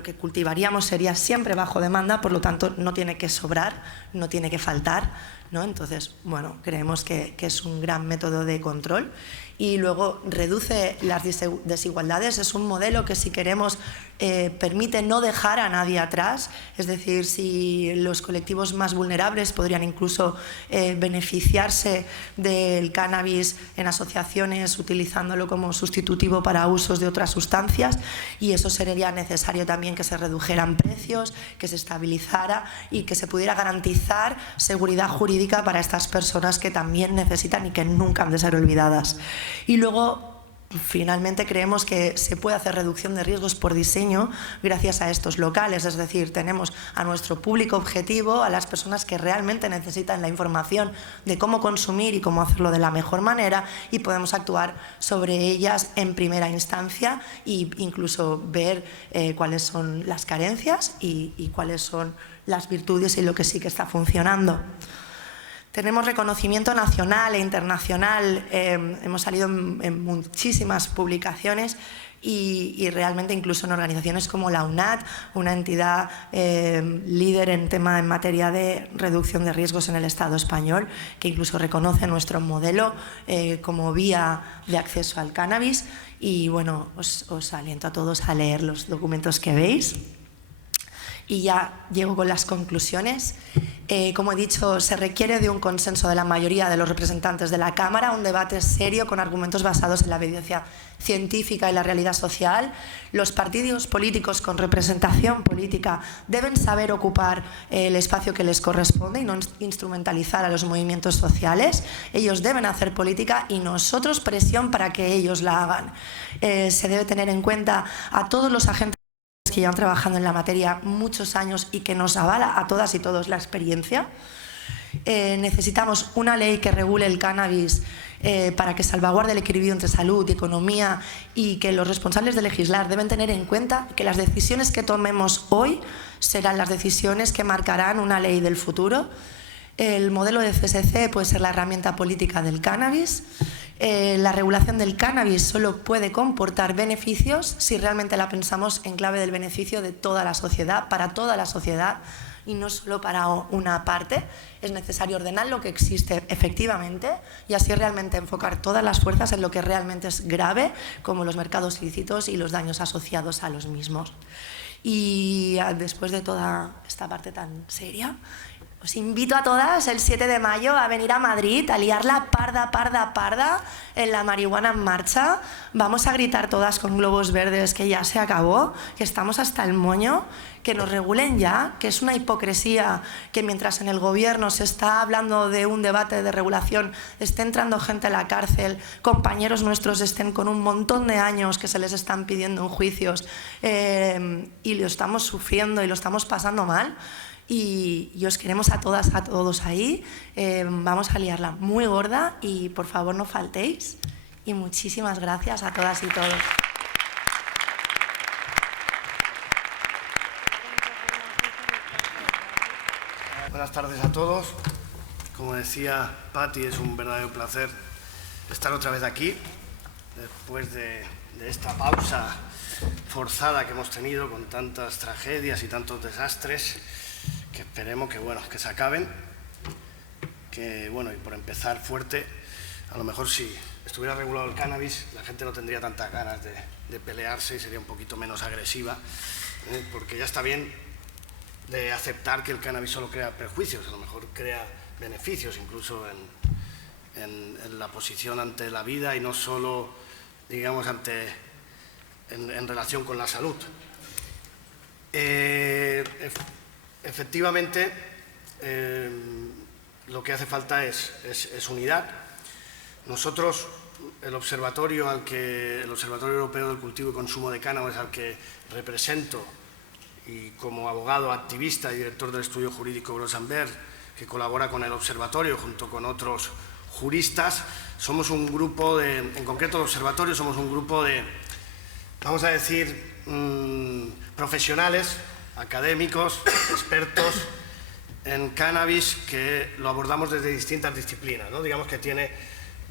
que cultivaríamos sería siempre bajo demanda, por lo tanto no tiene que sobrar, no tiene que faltar, ¿no? Entonces, bueno, creemos que es un gran método de control y luego reduce las desigualdades. Es un modelo que, si queremos, permite no dejar a nadie atrás. Es decir, si los colectivos más vulnerables podrían incluso beneficiarse del cannabis en asociaciones utilizándolo como sustitutivo para usos de otras sustancias, y eso sería necesario también que se redujeran precios, que se estabilizara y que se pudiera garantizar seguridad jurídica para estas personas que también necesitan y que nunca han de ser olvidadas. Y luego, finalmente, creemos que se puede hacer reducción de riesgos por diseño gracias a estos locales. Es decir, tenemos a nuestro público objetivo, a las personas que realmente necesitan la información de cómo consumir y cómo hacerlo de la mejor manera, y podemos actuar sobre ellas en primera instancia e incluso ver cuáles son las carencias y cuáles son las virtudes y lo que sí que está funcionando. Tenemos reconocimiento nacional e internacional, hemos salido en muchísimas publicaciones y realmente incluso en organizaciones como la UNAD, una entidad líder en materia de reducción de riesgos en el Estado español, que incluso reconoce nuestro modelo como vía de acceso al cannabis. Y bueno, os aliento a todos a leer los documentos que veis. Y ya llego con las conclusiones. Como he dicho, se requiere de un consenso de la mayoría de los representantes de la Cámara, un debate serio con argumentos basados en la evidencia científica y la realidad social. Los partidos políticos con representación política deben saber ocupar el espacio que les corresponde y no instrumentalizar a los movimientos sociales. Ellos deben hacer política y nosotros presión para que ellos la hagan. Se debe tener en cuenta a todos los agentes que llevan trabajando en la materia muchos años y que nos avala a todas y todos la experiencia. Necesitamos una ley que regule el cannabis para que salvaguarde el equilibrio entre salud y economía, y que los responsables de legislar deben tener en cuenta que las decisiones que tomemos hoy serán las decisiones que marcarán una ley del futuro. El modelo de CSC puede ser la herramienta política del cannabis. La regulación del cannabis solo puede comportar beneficios si realmente la pensamos en clave del beneficio de toda la sociedad, para toda la sociedad y no solo para una parte. Es necesario ordenar lo que existe efectivamente y así realmente enfocar todas las fuerzas en lo que realmente es grave, como los mercados ilícitos y los daños asociados a los mismos. Y después de toda esta parte tan seria, os invito a todas el 7 de mayo a venir a Madrid, a liarla parda en la marihuana en marcha. Vamos a gritar todas con globos verdes que ya se acabó, que estamos hasta el moño, que nos regulen ya, que es una hipocresía que mientras en el gobierno se está hablando de un debate de regulación, esté entrando gente a la cárcel, compañeros nuestros estén con un montón de años que se les están pidiendo en juicios y lo estamos sufriendo y lo estamos pasando mal. Y os queremos a todas, a todos ahí. Vamos a liarla muy gorda y por favor no faltéis. Y muchísimas gracias a todas y todos. Buenas tardes a todos. Como decía Patti, es un verdadero placer estar otra vez aquí, después de esta pausa forzada que hemos tenido con tantas tragedias y tantos desastres, que esperemos que se acaben. Y por empezar fuerte, a lo mejor si estuviera regulado el cannabis, la gente no tendría tantas ganas de pelearse y sería un poquito menos agresiva, porque ya está bien de aceptar que el cannabis solo crea perjuicios, a lo mejor crea beneficios, incluso en la posición ante la vida y no solo, digamos, en relación con la salud. Efectivamente, lo que hace falta es unidad. Nosotros, el Observatorio Europeo del Cultivo y Consumo de Cannabis, al que represento, y como abogado, activista y director del estudio jurídico Brosanberg, que colabora con el Observatorio junto con otros juristas, somos un grupo en concreto el Observatorio, somos un grupo de, vamos a decir, profesionales, académicos, expertos en cannabis, que lo abordamos desde distintas disciplinas, ¿no? Digamos que tiene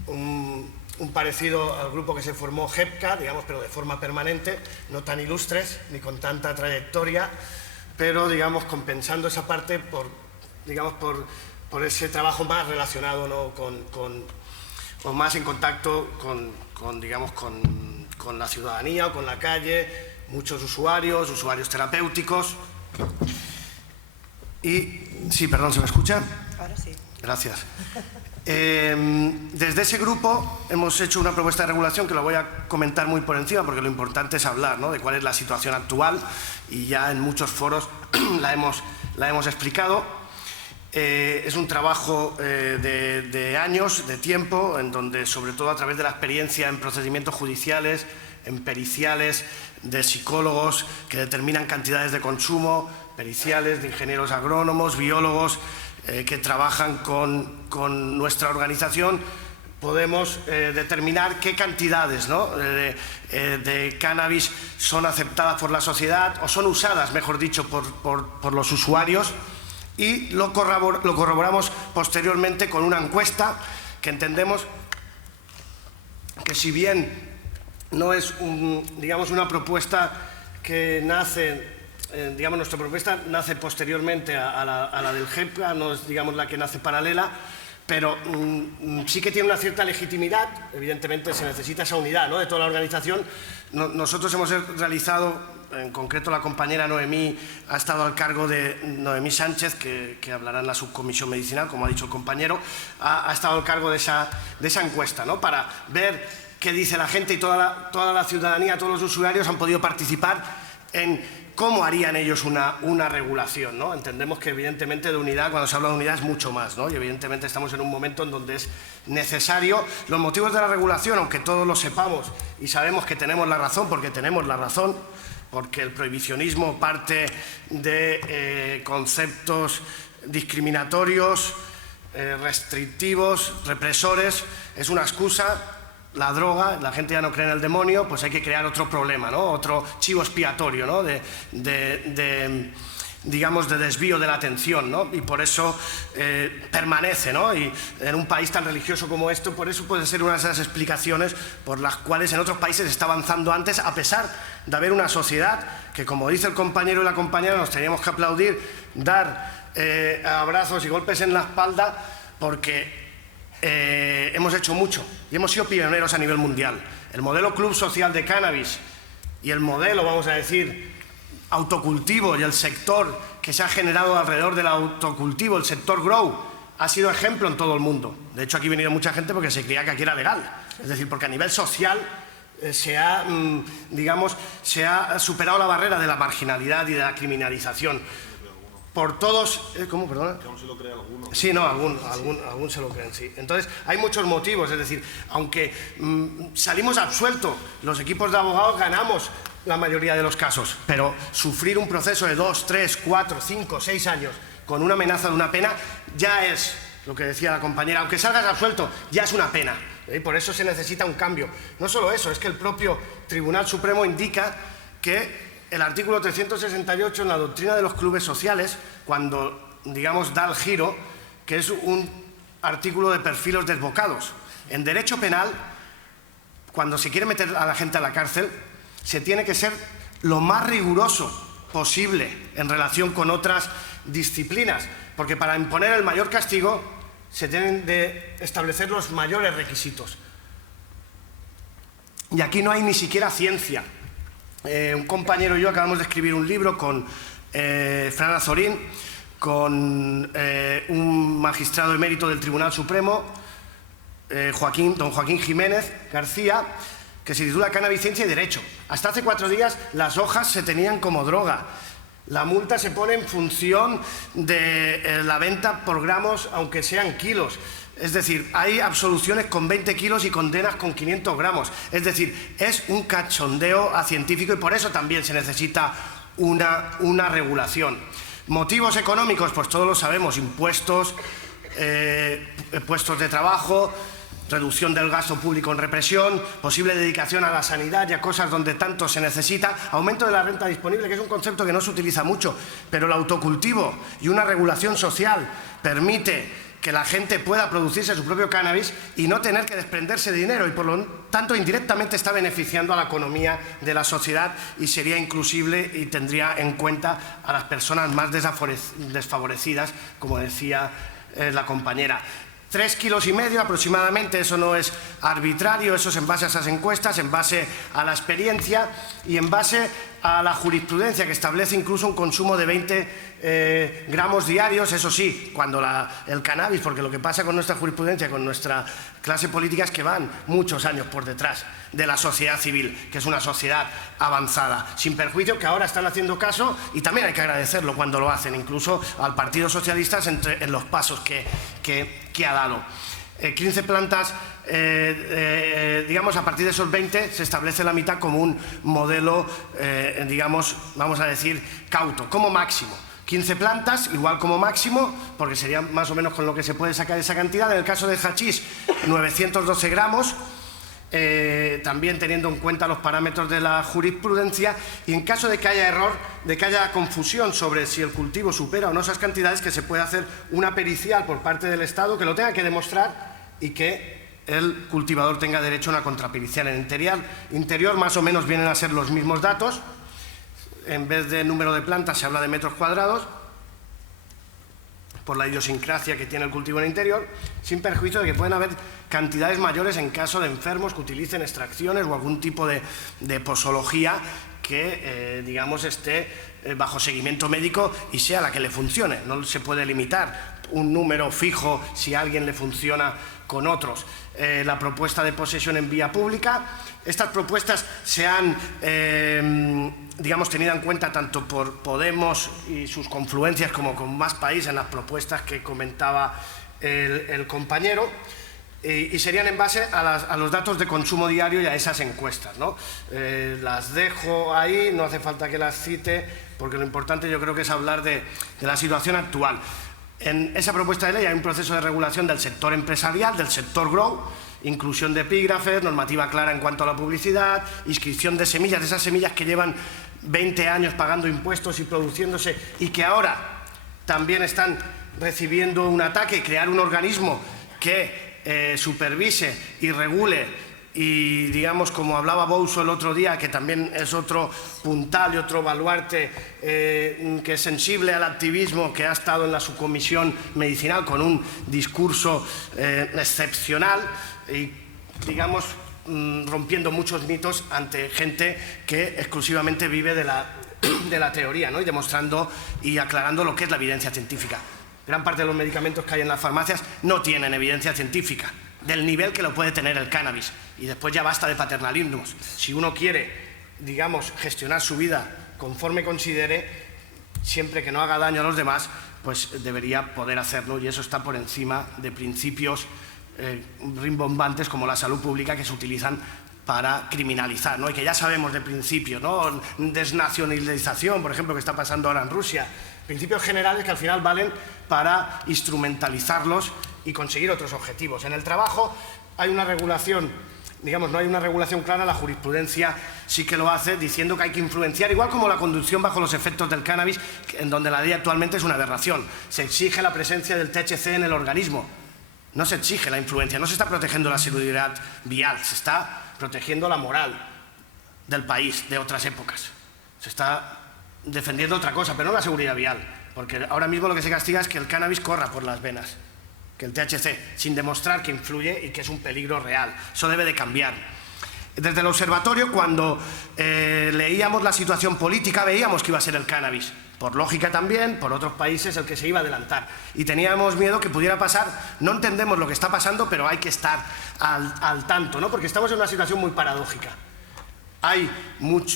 un parecido al grupo que se formó GEPCA, digamos, pero de forma permanente, no tan ilustres ni con tanta trayectoria, pero digamos compensando esa parte por ese trabajo más relacionado, ¿no? o más en contacto con la ciudadanía o con la calle, muchos usuarios terapéuticos. Y sí, perdón, ¿se me escucha? Ahora sí. Gracias. Desde ese grupo hemos hecho una propuesta de regulación que la voy a comentar muy por encima, porque lo importante es hablar, ¿no?, de cuál es la situación actual, y ya en muchos foros la hemos explicado. Es un trabajo de años, de tiempo, en donde sobre todo a través de la experiencia en procedimientos judiciales, en periciales, de psicólogos que determinan cantidades de consumo, periciales, de ingenieros agrónomos, biólogos que trabajan con nuestra organización, podemos determinar qué cantidades, ¿no?, de cannabis son aceptadas por la sociedad o son usadas, mejor dicho, por los usuarios, y lo corroboramos posteriormente con una encuesta que entendemos que, si bien no es una propuesta que nace, nuestra propuesta nace posteriormente a la del GEPCA, no es, digamos, la que nace paralela, pero sí que tiene una cierta legitimidad. Evidentemente se necesita esa unidad, ¿no?, de toda la organización. Nosotros hemos realizado, en concreto la compañera Noemí ha estado al cargo de Noemí Sánchez, que hablará en la subcomisión medicinal, como ha dicho el compañero, ha estado al cargo de esa encuesta, ¿no?, para ver qué dice la gente, y toda la ciudadanía, todos los usuarios han podido participar en cómo harían ellos una regulación, ¿no? Entendemos que evidentemente de unidad, cuando se habla de unidad, es mucho más, ¿no? Y evidentemente estamos en un momento en donde es necesario. Los motivos de la regulación, aunque todos lo sepamos y sabemos que tenemos la razón, porque tenemos la razón, porque el prohibicionismo parte de conceptos discriminatorios, restrictivos, represores, es una excusa. La droga, la gente ya no cree en el demonio, pues hay que crear otro problema, ¿no?, otro chivo expiatorio, ¿no?, digamos, de desvío de la atención, ¿no? Y por eso permanece, ¿no? Y en un país tan religioso como esto, por eso puede ser una de esas explicaciones por las cuales en otros países está avanzando antes, a pesar de haber una sociedad que, como dice el compañero y la compañera, nos teníamos que aplaudir, dar abrazos y golpes en la espalda, porque hemos hecho mucho y hemos sido pioneros a nivel mundial. El modelo club social de cannabis y el modelo, vamos a decir, autocultivo, y el sector que se ha generado alrededor del autocultivo, el sector grow, ha sido ejemplo en todo el mundo. De hecho, aquí ha venido mucha gente porque se creía que aquí era legal. Es decir, porque a nivel social se ha superado la barrera de la marginalidad y de la criminalización. Por todos... ¿Cómo, perdona? Que aún se lo cree alguno. Sí, no, algún se lo creen, sí. Entonces, hay muchos motivos, es decir, aunque salimos absueltos, los equipos de abogados ganamos la mayoría de los casos, pero sufrir un proceso de 2, 3, 4, 5, 6 años con una amenaza de una pena ya es, lo que decía la compañera, aunque salgas absuelto, ya es una pena. Y por eso se necesita un cambio. No solo eso, es que el propio Tribunal Supremo indica que el artículo 368 en la doctrina de los clubes sociales, cuando, digamos, da el giro, que es un artículo de perfiles desbocados. En derecho penal, cuando se quiere meter a la gente a la cárcel, se tiene que ser lo más riguroso posible en relación con otras disciplinas, porque para imponer el mayor castigo se tienen de establecer los mayores requisitos. Y aquí no hay ni siquiera ciencia. Un compañero y yo acabamos de escribir un libro con Fran Azorín, con un magistrado emérito del Tribunal Supremo, don Joaquín Jiménez García, que se titula Cannabis, Ciencia y Derecho. Hasta hace 4 días las hojas se tenían como droga. La multa se pone en función de la venta por gramos, aunque sean kilos. Es decir, hay absoluciones con 20 kilos y condenas con 500 gramos. Es decir, es un cachondeo a científico, y por eso también se necesita una regulación. Motivos económicos, pues todos lo sabemos: impuestos, puestos de trabajo, reducción del gasto público en represión, posible dedicación a la sanidad y a cosas donde tanto se necesita, aumento de la renta disponible, que es un concepto que no se utiliza mucho, pero el autocultivo y una regulación social permite que la gente pueda producirse su propio cannabis y no tener que desprenderse de dinero, y por lo tanto indirectamente está beneficiando a la economía de la sociedad, y sería inclusive y tendría en cuenta a las personas más desfavorecidas, como decía la compañera. 3,5 kilos aproximadamente, eso no es arbitrario, eso es en base a esas encuestas, en base a la experiencia y en base a la jurisprudencia, que establece incluso un consumo de 20 gramos diarios, eso sí, cuando el cannabis, porque lo que pasa con nuestra jurisprudencia, con nuestra clase política, es que van muchos años por detrás de la sociedad civil, que es una sociedad avanzada, sin perjuicio que ahora están haciendo caso, y también hay que agradecerlo cuando lo hacen, incluso al Partido Socialista en los pasos que ha dado. 15 plantas, digamos, a partir de esos 20 se establece la mitad como un modelo, digamos, vamos a decir, cauto, como máximo. 15 plantas, igual como máximo, porque sería más o menos con lo que se puede sacar esa cantidad. En el caso de hachís, 912 gramos, también teniendo en cuenta los parámetros de la jurisprudencia, y en caso de que haya error, de que haya confusión sobre si el cultivo supera o no esas cantidades, que se puede hacer una pericial por parte del Estado que lo tenga que demostrar, y que el cultivador tenga derecho a una contrapericial. En interior más o menos vienen a ser los mismos datos. En vez de número de plantas se habla de metros cuadrados. por la idiosincrasia que tiene el cultivo en el interior, sin perjuicio de que pueden haber cantidades mayores en caso de enfermos que utilicen extracciones o algún tipo de posología que, digamos, esté bajo seguimiento médico y sea la que le funcione. No se puede limitar un número fijo si a alguien le funciona con otros. La propuesta de posesión en vía pública. Estas propuestas se han, digamos, tenido en cuenta tanto por Podemos y sus confluencias como con Más País en las propuestas que comentaba el compañero, y serían en base a los datos de consumo diario y a esas encuestas, ¿no? Las dejo ahí, no hace falta que las cite, porque lo importante yo creo que es hablar de la situación actual. En esa propuesta de ley hay un proceso de regulación del sector empresarial, del sector grow, inclusión de epígrafes, normativa clara en cuanto a la publicidad, inscripción de semillas, de esas semillas que llevan 20 años pagando impuestos y produciéndose y que ahora también están recibiendo un ataque, crear un organismo que supervise y regule. Y digamos, como hablaba Bouso el otro día, que también es otro puntal y otro baluarte que es sensible al activismo, que ha estado en la subcomisión medicinal con un discurso excepcional y, digamos, rompiendo muchos mitos ante gente que exclusivamente vive de la teoría, ¿no? Y demostrando y aclarando lo que es la evidencia científica. Gran parte de los medicamentos que hay en las farmacias no tienen evidencia científica del nivel que lo puede tener el cannabis. Y después ya basta de paternalismos. Si uno quiere, digamos, gestionar su vida conforme considere, siempre que no haga daño a los demás, pues debería poder hacerlo, y eso está por encima de principios rimbombantes como la salud pública que se utilizan para criminalizar, ¿no? Y que ya sabemos de principios, ¿no? Desnacionalización, por ejemplo, que está pasando ahora en Rusia. Principios generales que al final valen para instrumentalizarlos y conseguir otros objetivos. En el trabajo hay una regulación, digamos, no hay una regulación clara, la jurisprudencia sí que lo hace, diciendo que hay que influenciar, igual como la conducción bajo los efectos del cannabis, en donde la ley actualmente es una aberración. Se exige la presencia del THC en el organismo, no se exige la influencia, no se está protegiendo la seguridad vial, se está protegiendo la moral del país de otras épocas. Se está defendiendo otra cosa, pero no la seguridad vial, porque ahora mismo lo que se castiga es que el cannabis corra por las venas, que el THC, sin demostrar que influye y que es un peligro real. Eso debe de cambiar. Desde el observatorio, cuando leíamos la situación política, veíamos que iba a ser el cannabis. Por lógica también, por otros países, el que se iba a adelantar. Y teníamos miedo que pudiera pasar. No entendemos lo que está pasando, pero hay que estar al tanto, ¿no? Porque estamos en una situación muy paradójica. Hay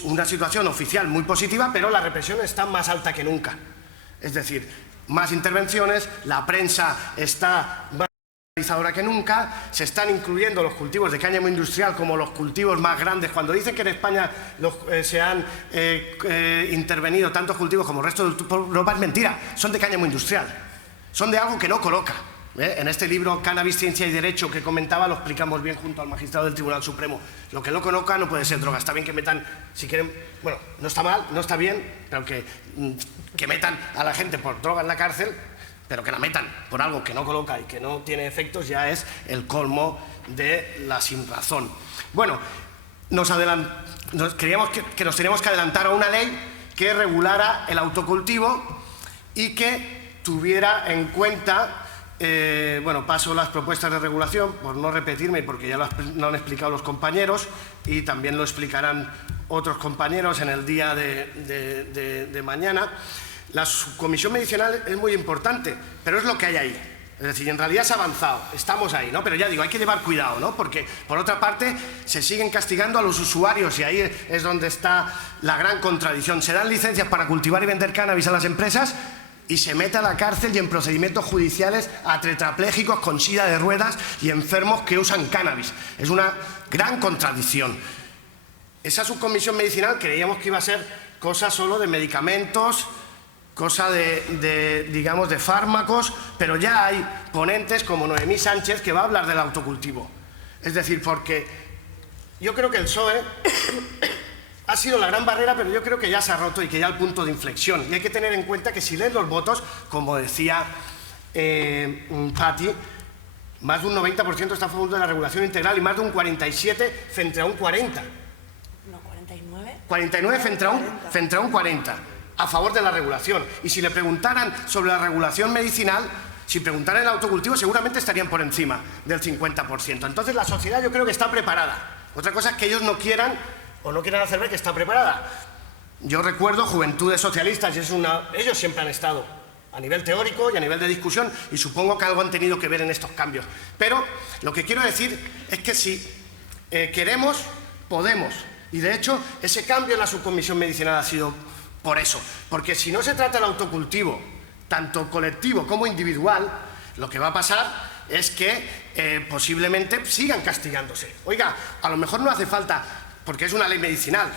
una situación oficial muy positiva, pero la represión está más alta que nunca. Es decir, más intervenciones, la prensa está más ahora que nunca, se están incluyendo los cultivos de cáñamo industrial como los cultivos más grandes. Cuando dicen que en España se han intervenido tantos cultivos como el resto de Europa, es mentira, son de cáñamo industrial, son de algo que no coloca. En este libro Cannabis, Ciencia y Derecho que comentaba lo explicamos bien junto al magistrado del Tribunal Supremo. Lo que no coloca no puede ser droga. Está bien que metan, si quieren, bueno, no está mal, no está bien, pero que metan a la gente por droga en la cárcel, pero que la metan por algo que no coloca y que no tiene efectos, ya es el colmo de la sinrazón. Bueno, creíamos que nos teníamos que adelantar a una ley que regulara el autocultivo y que tuviera en cuenta... bueno, paso las propuestas de regulación por no repetirme, porque ya lo han explicado los compañeros y también lo explicarán otros compañeros en el día de mañana. La subcomisión medicinal es muy importante, pero es lo que hay ahí. Es decir, en realidad se ha avanzado, estamos ahí, ¿no? Pero ya digo, hay que llevar cuidado, ¿no? Porque, por otra parte, se siguen castigando a los usuarios y ahí es donde está la gran contradicción. Se dan licencias para cultivar y vender cannabis a las empresas y se mete a la cárcel y en procedimientos judiciales a tetraplégicos con silla de ruedas y enfermos que usan cannabis. Es una gran contradicción. Esa subcomisión medicinal creíamos que iba a ser cosa solo de medicamentos, cosa digamos, de fármacos, pero ya hay ponentes como Noemí Sánchez que va a hablar del autocultivo. Es decir, porque yo creo que el PSOE ha sido la gran barrera, pero yo creo que ya se ha roto y que ya el punto de inflexión. Y hay que tener en cuenta que si leen los votos, como decía Patti, más de un 90% está a favor de la regulación integral y más de un 47% frente a un 40%. No, 49. 49 frente a un 40%. a favor de la regulación. Y si le preguntaran sobre la regulación medicinal, si preguntaran el autocultivo, seguramente estarían por encima del 50%. Entonces la sociedad yo creo que está preparada. Otra cosa es que ellos no quieran o no quieran hacer ver que está preparada. Yo recuerdo Juventudes Socialistas, y ellos siempre han estado a nivel teórico y a nivel de discusión, y supongo que algo han tenido que ver en estos cambios. Pero lo que quiero decir es que si queremos, podemos. Y de hecho, ese cambio en la subcomisión medicinal ha sido por eso. Porque si no se trata del autocultivo, tanto colectivo como individual, lo que va a pasar es que posiblemente sigan castigándose. Oiga, a lo mejor no hace falta, porque es una ley medicinal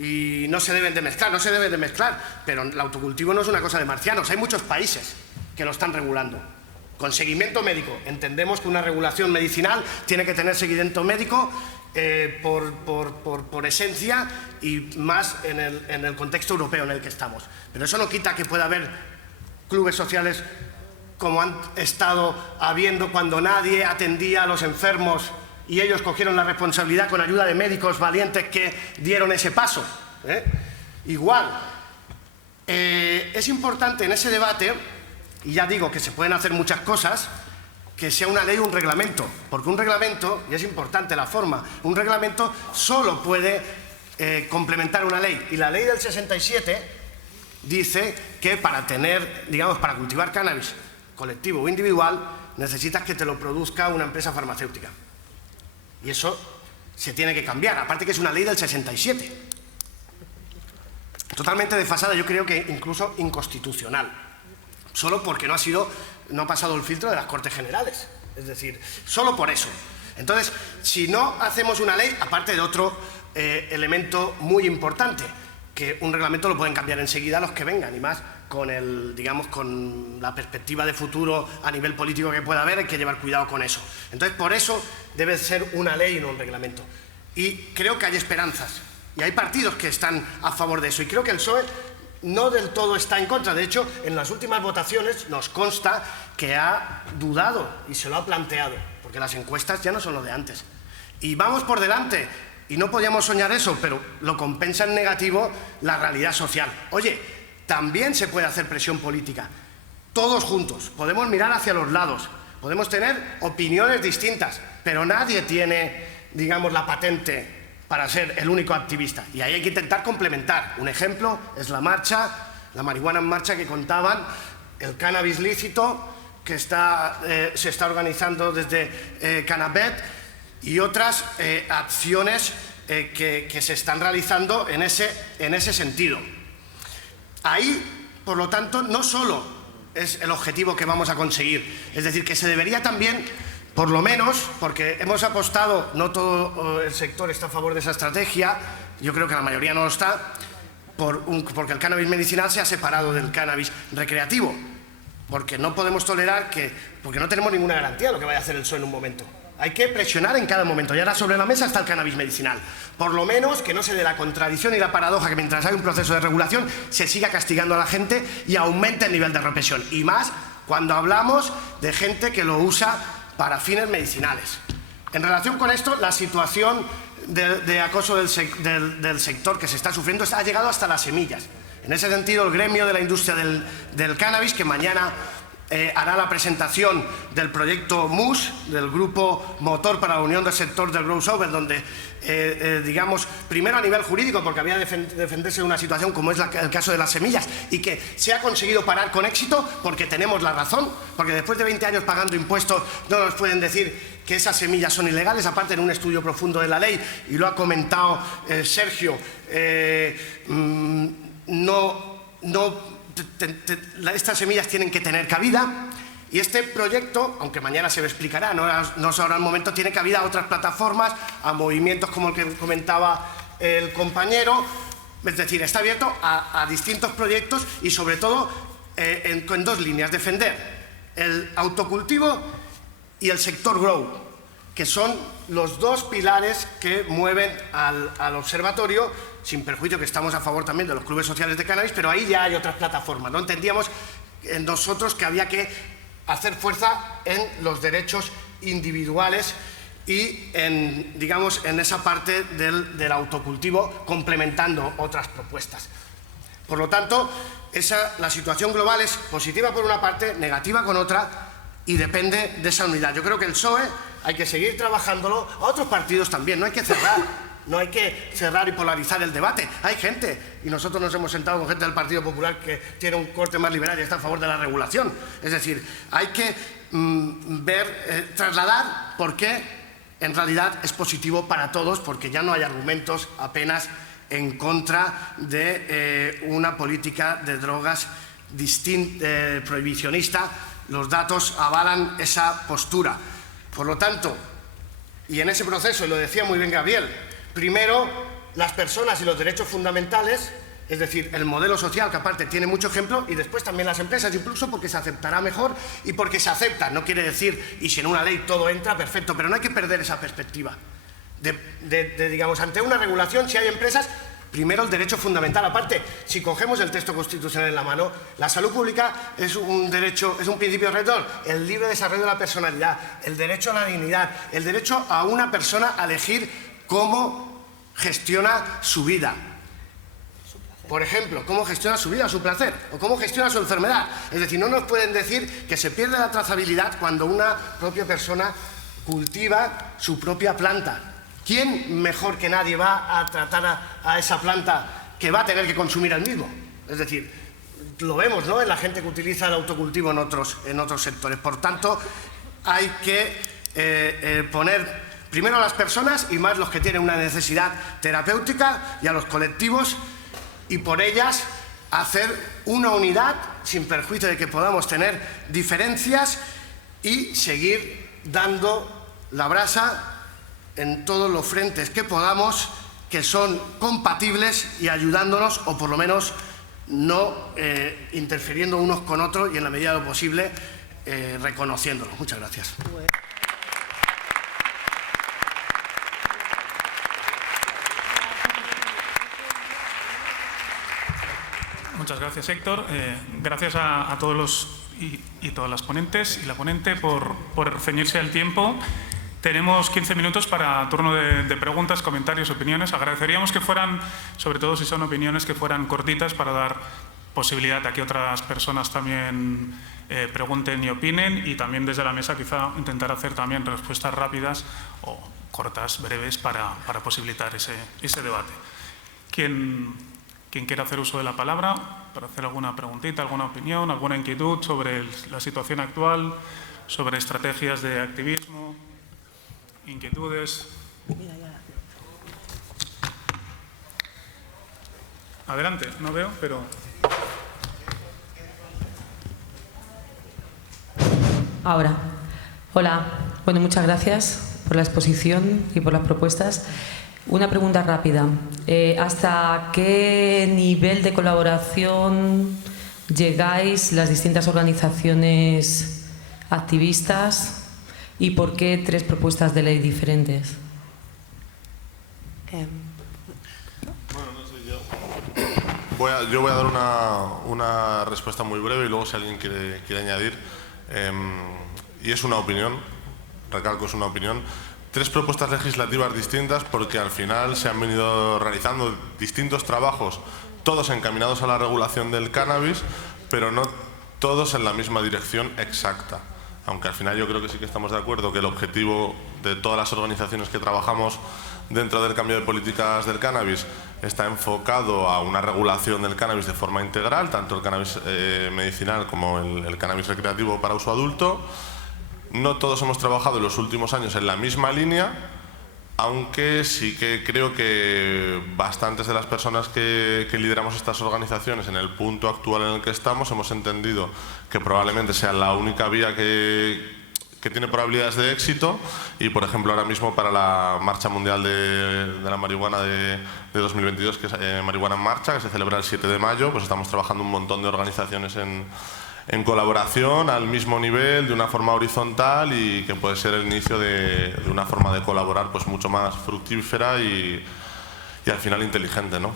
y no se deben de mezclar, pero el autocultivo no es una cosa de marcianos. Hay muchos países que lo están regulando. Con seguimiento médico. Entendemos que una regulación medicinal tiene que tener seguimiento médico por esencia y más en el contexto europeo en el que estamos. Pero eso no quita que pueda haber clubes sociales como han estado habiendo cuando nadie atendía a los enfermos y ellos cogieron la responsabilidad con ayuda de médicos valientes que dieron ese paso. Igual, es importante en ese debate, y ya digo que se pueden hacer muchas cosas, que sea una ley o un reglamento, porque un reglamento, y es importante la forma, un reglamento solo puede complementar una ley, y la ley del 67 dice que para para cultivar cannabis colectivo o individual, necesitas que te lo produzca una empresa farmacéutica. Y eso se tiene que cambiar, aparte que es una ley del 67. Totalmente desfasada, yo creo que incluso inconstitucional. Solo porque no ha pasado el filtro de las Cortes Generales. Es decir, solo por eso. Entonces, si no hacemos una ley, aparte de otro elemento muy importante, que un reglamento lo pueden cambiar enseguida los que vengan, y más con con la perspectiva de futuro a nivel político que pueda haber, hay que llevar cuidado con eso. Entonces, por eso debe ser una ley y no un reglamento. Y creo que hay esperanzas, y hay partidos que están a favor de eso, y creo que el PSOE no del todo está en contra. De hecho, en las últimas votaciones nos consta que ha dudado y se lo ha planteado, porque las encuestas ya no son lo de antes. Y vamos por delante, y no podíamos soñar eso, pero lo compensa en negativo la realidad social. Oye, también se puede hacer presión política, todos juntos, podemos mirar hacia los lados, podemos tener opiniones distintas, pero nadie tiene, la patente para ser el único activista, y ahí hay que intentar complementar. Un ejemplo es la marihuana en marcha que contaban, el cannabis lícito que se está organizando desde Cannabet y otras acciones que se están realizando en ese sentido. Ahí, por lo tanto, no solo es el objetivo que vamos a conseguir, es decir, que se debería también, por lo menos, porque hemos apostado, no todo el sector está a favor de esa estrategia, yo creo que la mayoría no lo está, porque el cannabis medicinal se ha separado del cannabis recreativo, porque no podemos tolerar porque no tenemos ninguna garantía de lo que vaya a hacer el PSOE en un momento. Hay que presionar en cada momento, y ahora sobre la mesa está el cannabis medicinal. Por lo menos que no se dé la contradicción y la paradoja que mientras hay un proceso de regulación se siga castigando a la gente y aumente el nivel de represión. Y más cuando hablamos de gente que lo usa para fines medicinales. En relación con esto, la situación de acoso del sector que se está sufriendo ha llegado hasta las semillas. En ese sentido, el gremio de la industria del cannabis, que mañana hará la presentación del proyecto MUS, del grupo motor para la unión del sector del crossover, donde, primero a nivel jurídico, porque había de defenderse de una situación como es el caso de las semillas, y que se ha conseguido parar con éxito porque tenemos la razón, porque después de 20 años pagando impuestos no nos pueden decir que esas semillas son ilegales, aparte en un estudio profundo de la ley, y lo ha comentado Sergio, estas semillas tienen que tener cabida, y este proyecto, aunque mañana se lo explicará, no es ahora el momento, tiene cabida a otras plataformas, a movimientos como el que comentaba el compañero, es decir, está abierto a distintos proyectos y sobre todo en dos líneas: defender el autocultivo y el sector grow, que son los dos pilares que mueven al observatorio, sin perjuicio que estamos a favor también de los clubes sociales de cannabis, pero ahí ya hay otras plataformas, ¿no? Entendíamos nosotros que había que hacer fuerza en los derechos individuales y en esa parte del autocultivo, complementando otras propuestas. Por lo tanto, la situación global es positiva por una parte, negativa con otra, y depende de esa unidad. Yo creo que el PSOE hay que seguir trabajándolo, a otros partidos también, no hay que cerrar y polarizar el debate. Hay gente, y nosotros nos hemos sentado con gente del Partido Popular que tiene un corte más liberal y está a favor de la regulación. Es decir, hay que trasladar por qué en realidad es positivo para todos, porque ya no hay argumentos apenas en contra de una política de drogas prohibicionista. Los datos avalan esa postura. Por lo tanto, y en ese proceso, y lo decía muy bien Gabriel, primero las personas y los derechos fundamentales, es decir, el modelo social, que aparte tiene mucho ejemplo, y después también las empresas, incluso porque se aceptará mejor y porque se acepta. No quiere decir, y si en una ley todo entra, perfecto, pero no hay que perder esa perspectiva. Digamos, ante una regulación, si hay empresas, primero el derecho fundamental. Aparte, si cogemos el texto constitucional en la mano, la salud pública es un derecho, es un principio rector, el libre desarrollo de la personalidad, el derecho a la dignidad, el derecho a una persona a elegir cómo gestiona su vida. Por ejemplo, cómo gestiona su vida, su placer, o cómo gestiona su enfermedad. Es decir, no nos pueden decir que se pierde la trazabilidad cuando una propia persona cultiva su propia planta. ¿Quién mejor que nadie va a tratar a esa planta que va a tener que consumir el mismo? Es decir, lo vemos, ¿no?, en la gente que utiliza el autocultivo en otros sectores. Por tanto, hay que poner primero a las personas, y más los que tienen una necesidad terapéutica, y a los colectivos, y por ellas hacer una unidad sin perjuicio de que podamos tener diferencias, y seguir dando la brasa en todos los frentes que podamos, que son compatibles, y ayudándonos, o por lo menos no interfiriendo unos con otros, y en la medida de lo posible reconociéndolos. Muchas gracias. Muchas gracias, Héctor. Gracias a todos los y todas las ponentes y la ponente por ceñirse al tiempo. Tenemos 15 minutos para turno de preguntas, comentarios, opiniones. Agradeceríamos que fueran, sobre todo si son opiniones, que fueran cortitas para dar posibilidad a que otras personas también pregunten y opinen, y también desde la mesa quizá intentar hacer también respuestas rápidas o cortas, breves, para posibilitar ese debate. ¿Quién quiera hacer uso de la palabra para hacer alguna preguntita, alguna opinión, alguna inquietud sobre la situación actual, sobre estrategias de activismo, inquietudes? Adelante, no veo, pero... Ahora. Hola. Bueno, muchas gracias por la exposición y por las propuestas. Una pregunta rápida. ¿Hasta qué nivel de colaboración llegáis las distintas organizaciones activistas y por qué 3 propuestas de ley diferentes? Bueno, no sé yo. Yo voy a dar una respuesta muy breve, y luego si alguien quiere añadir. Y es una opinión, recalco, es una opinión. 3 propuestas legislativas distintas, porque al final se han venido realizando distintos trabajos, todos encaminados a la regulación del cannabis, pero no todos en la misma dirección exacta. Aunque al final yo creo que sí que estamos de acuerdo que el objetivo de todas las organizaciones que trabajamos dentro del cambio de políticas del cannabis está enfocado a una regulación del cannabis de forma integral, tanto el cannabis medicinal como el cannabis recreativo para uso adulto. No todos hemos trabajado en los últimos años en la misma línea, aunque sí que creo que bastantes de las personas que lideramos estas organizaciones en el punto actual en el que estamos hemos entendido que probablemente sea la única vía que tiene probabilidades de éxito. Y por ejemplo ahora mismo para la Marcha Mundial de la Marihuana de 2022, que es Marihuana en Marcha, que se celebra el 7 de mayo, pues estamos trabajando un montón de organizaciones en colaboración al mismo nivel, de una forma horizontal, y que puede ser el inicio de una forma de colaborar pues mucho más fructífera y al final inteligente, ¿no?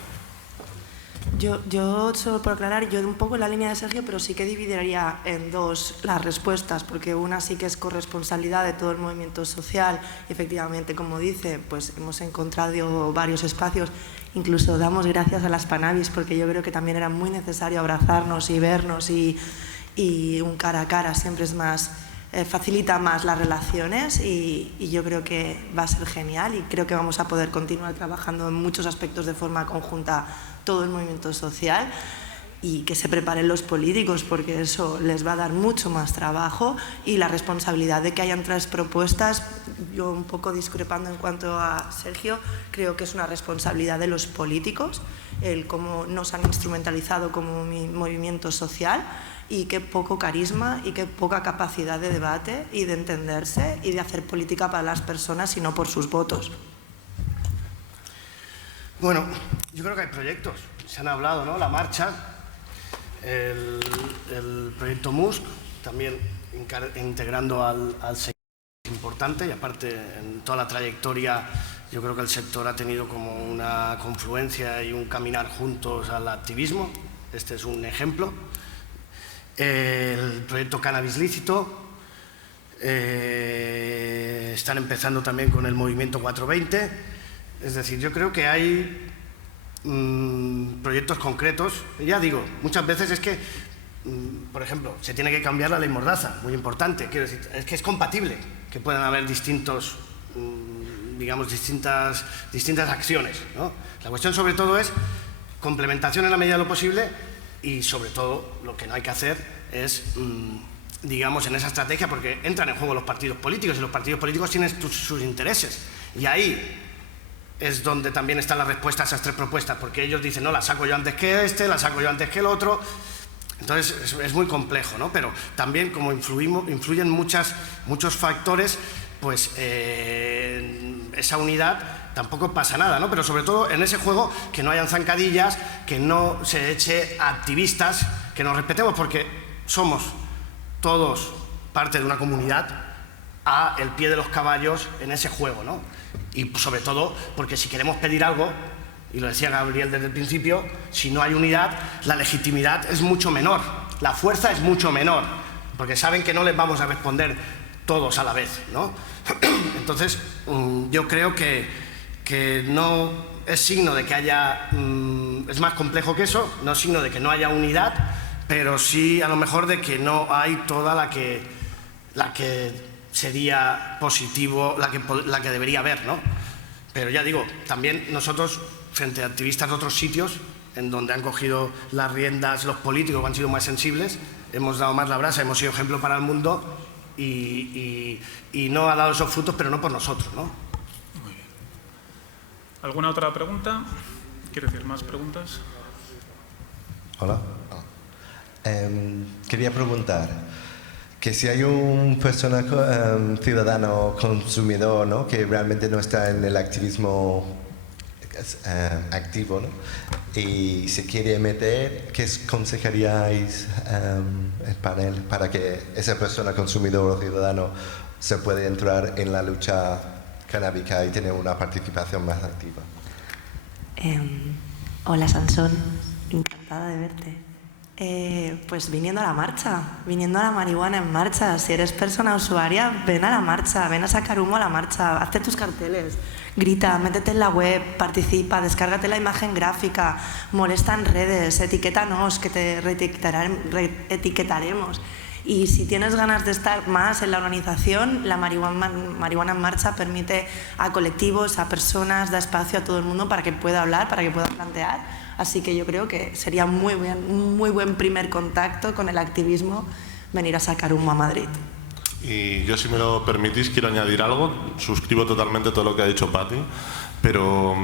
Yo, solo por aclarar, yo un poco en la línea de Sergio, pero sí que dividiría en dos las respuestas, porque una sí que es corresponsabilidad de todo el movimiento social, y efectivamente, como dice, pues hemos encontrado varios espacios, incluso damos gracias a las Panavis, porque yo creo que también era muy necesario abrazarnos y vernos, y un cara a cara siempre es más, facilita más las relaciones, y yo creo que va a ser genial, y creo que vamos a poder continuar trabajando en muchos aspectos de forma conjunta todo el movimiento social, y que se preparen los políticos, porque eso les va a dar mucho más trabajo, y la responsabilidad de que hayan 3 propuestas, yo un poco discrepando en cuanto a Sergio, creo que es una responsabilidad de los políticos, el cómo nos han instrumentalizado como movimiento social, y qué poco carisma y qué poca capacidad de debate y de entenderse y de hacer política para las personas y no por sus votos. Bueno, yo creo que hay proyectos, se han hablado, ¿no? La marcha, el proyecto MUSC, también integrando al sector importante, y aparte en toda la trayectoria yo creo que el sector ha tenido como una confluencia y un caminar juntos al activismo, este es un ejemplo. El proyecto Cannabis Lícito, están empezando también con el movimiento 420, es decir, yo creo que hay proyectos concretos. Ya digo, muchas veces es que, por ejemplo, se tiene que cambiar la ley Mordaza, muy importante, quiero decir, es que es compatible que puedan haber distintos, digamos, distintas acciones, ¿no? La cuestión sobre todo es complementación en la medida de lo posible, y sobre todo lo que no hay que hacer es, digamos, en esa estrategia, porque entran en juego los partidos políticos, y los partidos políticos tienen sus intereses, y ahí es donde también está la respuesta a esas 3 propuestas, porque ellos dicen, no, la saco yo antes que este, la saco yo antes que el otro. Entonces es muy complejo, ¿no? Pero también como influyen muchos factores, pues esa unidad tampoco pasa nada, ¿no? Pero sobre todo en ese juego que no hayan zancadillas, que no se eche a activistas, que nos respetemos, porque somos todos parte de una comunidad a el pie de los caballos en ese juego, ¿no? Y sobre todo porque si queremos pedir algo, y lo decía Gabriel desde el principio, si no hay unidad, la legitimidad es mucho menor, la fuerza es mucho menor, porque saben que no les vamos a responder todos a la vez, ¿no? Entonces, yo creo que no es signo de que haya, es más complejo que eso, no es signo de que no haya unidad, pero sí a lo mejor de que no hay toda la que sería positivo, la que debería haber, ¿no? Pero ya digo, también nosotros, frente a activistas de otros sitios, en donde han cogido las riendas los políticos, han sido más sensibles, hemos dado más la brasa, hemos sido ejemplo para el mundo, y no ha dado esos frutos, pero no por nosotros, ¿no? Muy bien. ¿Alguna otra pregunta? ¿Quiere decir más preguntas? Hola. Quería preguntar que si hay un ciudadano consumidor, ¿no?, que realmente no está en el activismo activo, ¿no?, y se quiere meter, ¿qué aconsejaríais el panel para que esa persona consumidor o ciudadano se pueda entrar en la lucha canábica y tener una participación más activa? Hola Sansón, encantada de verte. Pues viniendo a la marcha, viniendo a la marihuana en marcha. Si eres persona usuaria, ven a la marcha, ven a sacar humo a la marcha, hazte tus carteles, grita, métete en la web, participa, descárgate la imagen gráfica, molesta en redes, etiquétanos, que te reetiquetaremos. Y si tienes ganas de estar más en la organización, la marihuana en marcha permite a colectivos, a personas, da espacio a todo el mundo para que pueda hablar, para que pueda plantear. Así que yo creo que sería un muy buen primer contacto con el activismo venir a sacar humo a Madrid. Y yo, si me lo permitís, quiero añadir algo. Suscribo totalmente todo lo que ha dicho Patti, pero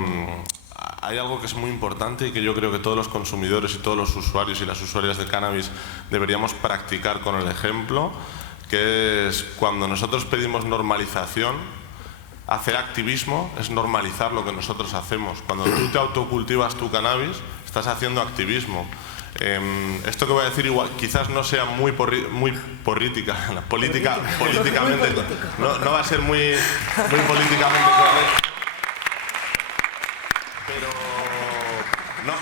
hay algo que es muy importante y que yo creo que todos los consumidores y todos los usuarios y las usuarias de cannabis deberíamos practicar con el ejemplo, que es cuando nosotros pedimos normalización, hacer activismo es normalizar lo que nosotros hacemos. Cuando tú te autocultivas tu cannabis, estás haciendo activismo. Esto que voy a decir igual quizás no sea muy políticamente no va a ser muy políticamente correcto, pero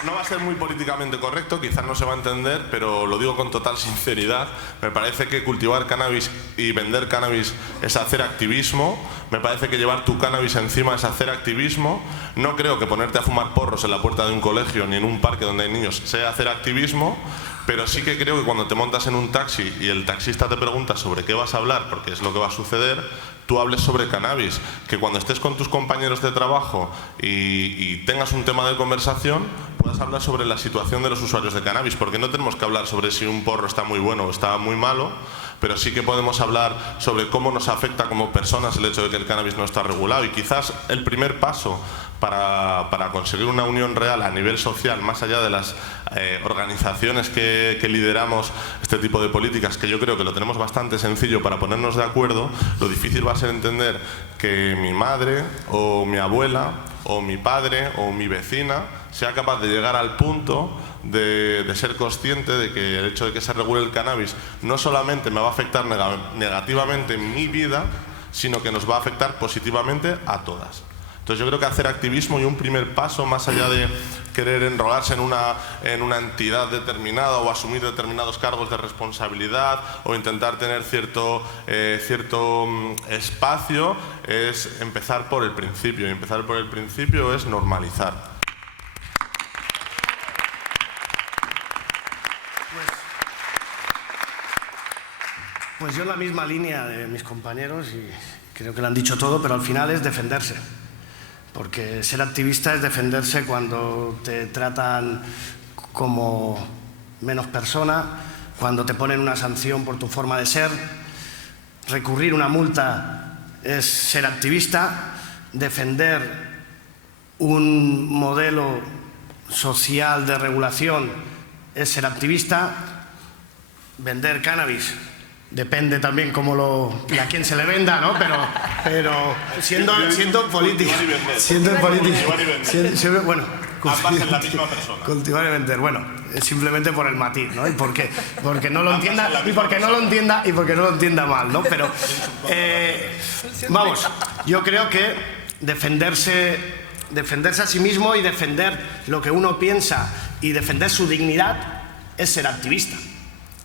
no va a ser muy políticamente correcto, quizás no se va a entender, pero lo digo con total sinceridad. Me parece que cultivar cannabis y vender cannabis es hacer activismo. Me parece que llevar tu cannabis encima es hacer activismo. No creo que ponerte a fumar porros en la puerta de un colegio ni en un parque donde hay niños sea hacer activismo. Pero sí que creo que cuando te montas en un taxi y el taxista te pregunta sobre qué vas a hablar, porque es lo que va a suceder, tú hables sobre cannabis. Que cuando estés con tus compañeros de trabajo y tengas un tema de conversación, puedas hablar sobre la situación de los usuarios de cannabis, porque no tenemos que hablar sobre si un porro está muy bueno o está muy malo, pero sí que podemos hablar sobre cómo nos afecta como personas el hecho de que el cannabis no está regulado. Y quizás el primer paso para conseguir una unión real a nivel social, más allá de las organizaciones que lideramos este tipo de políticas, que yo creo que lo tenemos bastante sencillo para ponernos de acuerdo, lo difícil va a ser entender que mi madre o mi abuela o mi padre o mi vecina sea capaz de llegar al punto de ser consciente de que el hecho de que se regule el cannabis no solamente me va a afectar negativamente en mi vida, sino que nos va a afectar positivamente a todas. Entonces yo creo que hacer activismo y un primer paso, más allá de querer enrolarse en una entidad determinada o asumir determinados cargos de responsabilidad o intentar tener cierto espacio, es empezar por el principio. Y empezar por el principio es normalizar. Pues yo en la misma línea de mis compañeros, y creo que lo han dicho todo, pero al final es defenderse. Porque ser activista es defenderse cuando te tratan como menos persona, cuando te ponen una sanción por tu forma de ser. Recurrir una multa es ser activista. Defender un modelo social de regulación es ser activista. Vender cannabis depende también y a quién se le venda, ¿no? Pero siendo político, bueno, ambas en la misma persona. Cultivar y vender, bueno, simplemente por el matiz, ¿no? Y porque no lo entienda y porque no lo entienda mal, ¿no? Pero vamos, yo creo que defenderse a sí mismo y defender lo que uno piensa y defender su dignidad es ser activista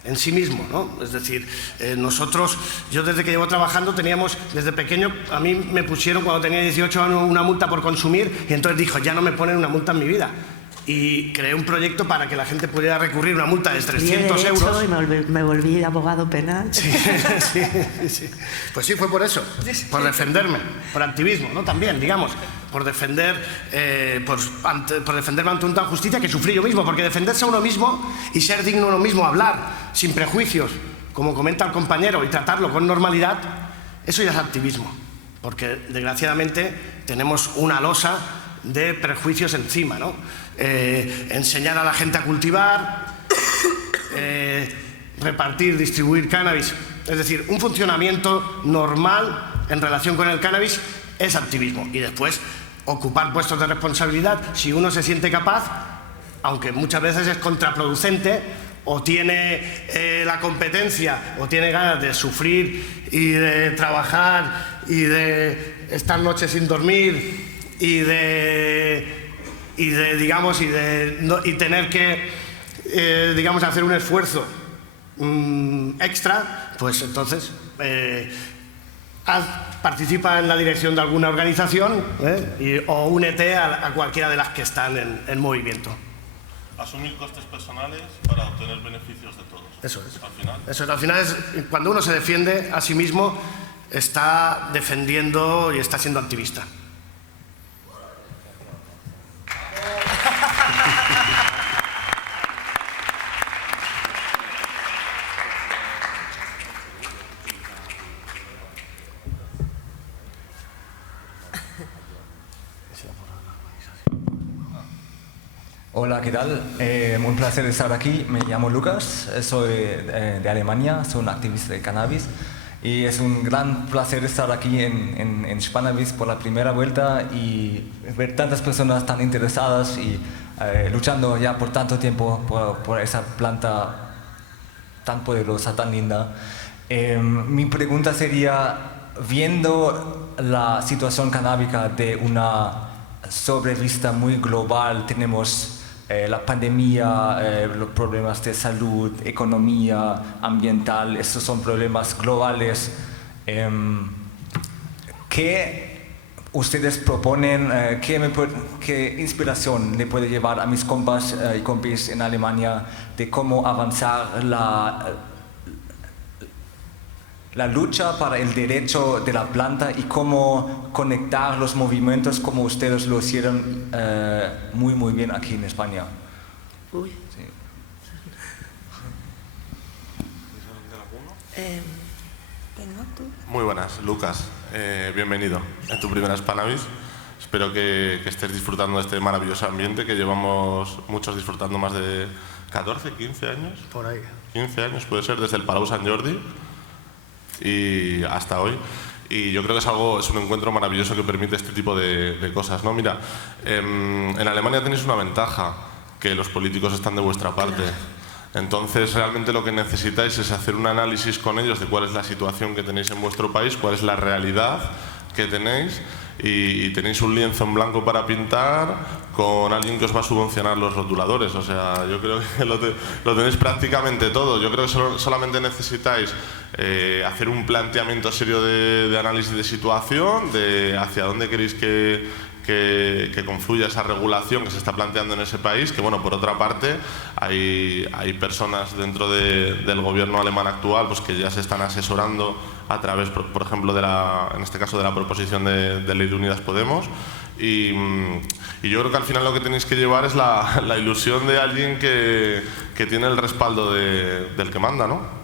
en sí mismo, ¿no? Es decir, yo desde que llevo trabajando desde pequeño, a mí me pusieron cuando tenía 18 años una multa por consumir y entonces dijo, ya no me ponen una multa en mi vida. Y creé un proyecto para que la gente pudiera recurrir una multa de 300 euros. Y me volví abogado penal. Sí. Pues sí, fue por eso, por defenderme, por activismo, ¿no? También, digamos, por defenderme ante una justicia que sufrí yo mismo, porque defenderse a uno mismo y ser digno a uno mismo, hablar sin prejuicios, como comenta el compañero, y tratarlo con normalidad, eso ya es activismo, porque desgraciadamente tenemos una losa de prejuicios encima, ¿no? Enseñar a la gente a cultivar, repartir, distribuir cannabis, es decir, un funcionamiento normal en relación con el cannabis es activismo. Y después ocupar puestos de responsabilidad si uno se siente capaz, aunque muchas veces es contraproducente, o tiene la competencia o tiene ganas de sufrir y de trabajar y de estar noches sin dormir y tener que hacer un esfuerzo extra, pues entonces participa en la dirección de alguna organización o únete a cualquiera de las que están en movimiento. Asumir costes personales para obtener beneficios de todos. Eso es. Al final Cuando uno se defiende a sí mismo, está defendiendo y está siendo activista. Hola, ¿qué tal? Un placer estar aquí. Me llamo Lucas, soy de Alemania, soy un activista de cannabis y es un gran placer estar aquí en Spannabis por la primera vuelta y ver tantas personas tan interesadas y luchando ya por tanto tiempo por esa planta tan poderosa, tan linda. Mi pregunta sería, viendo la situación canábica de una sobrevista muy global, tenemos la pandemia, los problemas de salud, economía, ambiental, estos son problemas globales. ¿Qué ustedes proponen, qué inspiración le puede llevar a mis compas y compis en Alemania de cómo avanzar la lucha para el derecho de la planta y cómo conectar los movimientos como ustedes lo hicieron muy bien aquí en España? Uy. Sí. Venga, tú. Muy buenas, Lucas. Bienvenido en tu primera Spanavis. Espero que estés disfrutando de este maravilloso ambiente que llevamos muchos disfrutando más de 14, 15 años. Por ahí. 15 años puede ser, desde el Palau Sant Jordi y hasta hoy. Y yo creo que es un encuentro maravilloso que permite este tipo de cosas, ¿no? Mira, en Alemania tenéis una ventaja, que los políticos están de vuestra parte. Entonces, realmente lo que necesitáis es hacer un análisis con ellos de cuál es la situación que tenéis en vuestro país, cuál es la realidad que tenéis, y tenéis un lienzo en blanco para pintar con alguien que os va a subvencionar los rotuladores. O sea, yo creo que lo tenéis prácticamente todo. Yo creo que solamente necesitáis hacer un planteamiento serio de análisis de situación, de hacia dónde queréis que confluya esa regulación que se está planteando en ese país, que bueno, por otra parte hay personas dentro del gobierno alemán actual pues que ya se están asesorando a través, por ejemplo, en este caso de la proposición de ley de Unidas Podemos, y yo creo que al final lo que tenéis que llevar es la ilusión de alguien que tiene el respaldo del que manda, ¿no?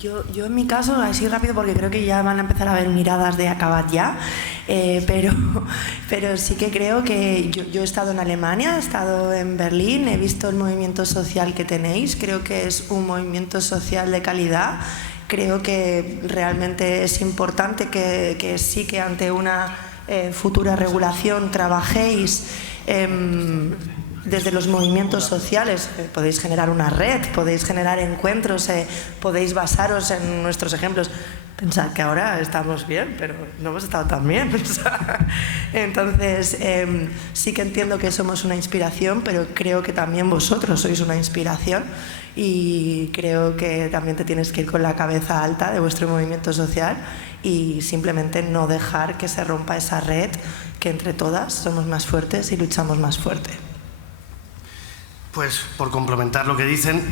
Yo en mi caso, así rápido, porque creo que ya van a empezar a haber miradas de acabad ya, pero sí que creo que yo he estado en Alemania, he estado en Berlín, he visto el movimiento social que tenéis, creo que es un movimiento social de calidad, creo que realmente es importante que sí que ante una futura regulación trabajéis desde los movimientos sociales. Podéis generar una red, podéis generar encuentros, podéis basaros en nuestros ejemplos. Pensad que ahora estamos bien, pero no hemos estado tan bien. Entonces, sí que entiendo que somos una inspiración, pero creo que también vosotros sois una inspiración, y creo que también te tienes que ir con la cabeza alta de vuestro movimiento social y simplemente no dejar que se rompa esa red, que entre todas somos más fuertes y luchamos más fuerte. Pues por complementar lo que dicen,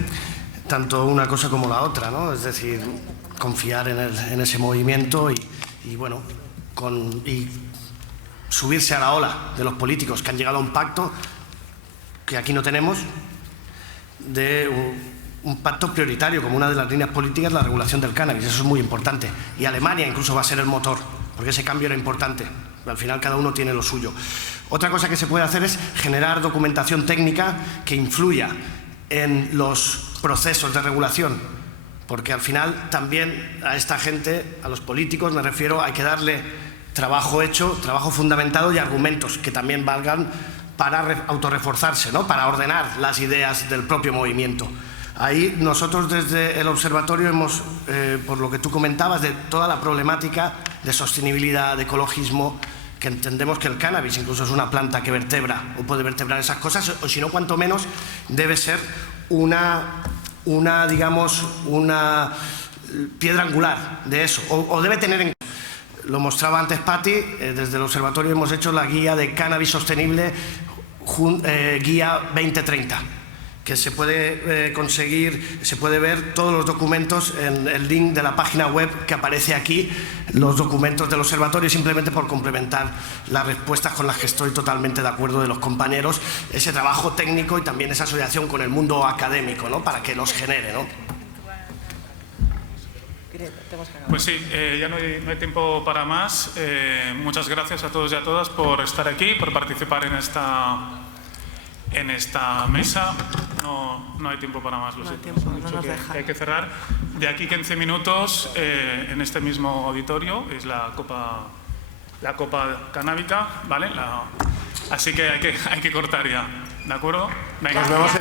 tanto una cosa como la otra, ¿no? Es decir, confiar en ese movimiento y bueno, y subirse a la ola de los políticos que han llegado a un pacto que aquí no tenemos, de un pacto prioritario como una de las líneas políticas, la regulación del cannabis. Eso es muy importante, y Alemania incluso va a ser el motor, porque ese cambio era importante. Al final cada uno tiene lo suyo. Otra cosa que se puede hacer es generar documentación técnica que influya en los procesos de regulación, porque al final también a esta gente, a los políticos me refiero, hay que darle trabajo hecho, trabajo fundamentado y argumentos que también valgan para autorreforzarse, ¿no? Para ordenar las ideas del propio movimiento. Ahí nosotros desde el observatorio hemos, por lo que tú comentabas, de toda la problemática de sostenibilidad, de ecologismo, que entendemos que el cannabis incluso es una planta que vertebra o puede vertebrar esas cosas, o si no, cuanto menos debe ser una piedra angular de eso, o debe tener en... Lo mostraba antes Patti, desde el observatorio hemos hecho la guía de cannabis sostenible, guía 2030, que se puede conseguir, se puede ver todos los documentos en el link de la página web que aparece aquí, los documentos del observatorio, simplemente por complementar las respuestas con las que estoy totalmente de acuerdo de los compañeros, ese trabajo técnico y también esa asociación con el mundo académico, ¿no? Para que los genere, ¿no? Pues sí, ya no hay tiempo para más. Muchas gracias a todos y a todas por estar aquí, por participar en esta mesa. No hay tiempo para más, lo siento. Hay que cerrar. De aquí 15 minutos, en este mismo auditorio, es la copa canábica, ¿vale? Así que hay que cortar ya, ¿de acuerdo? Venga. Nos vemos en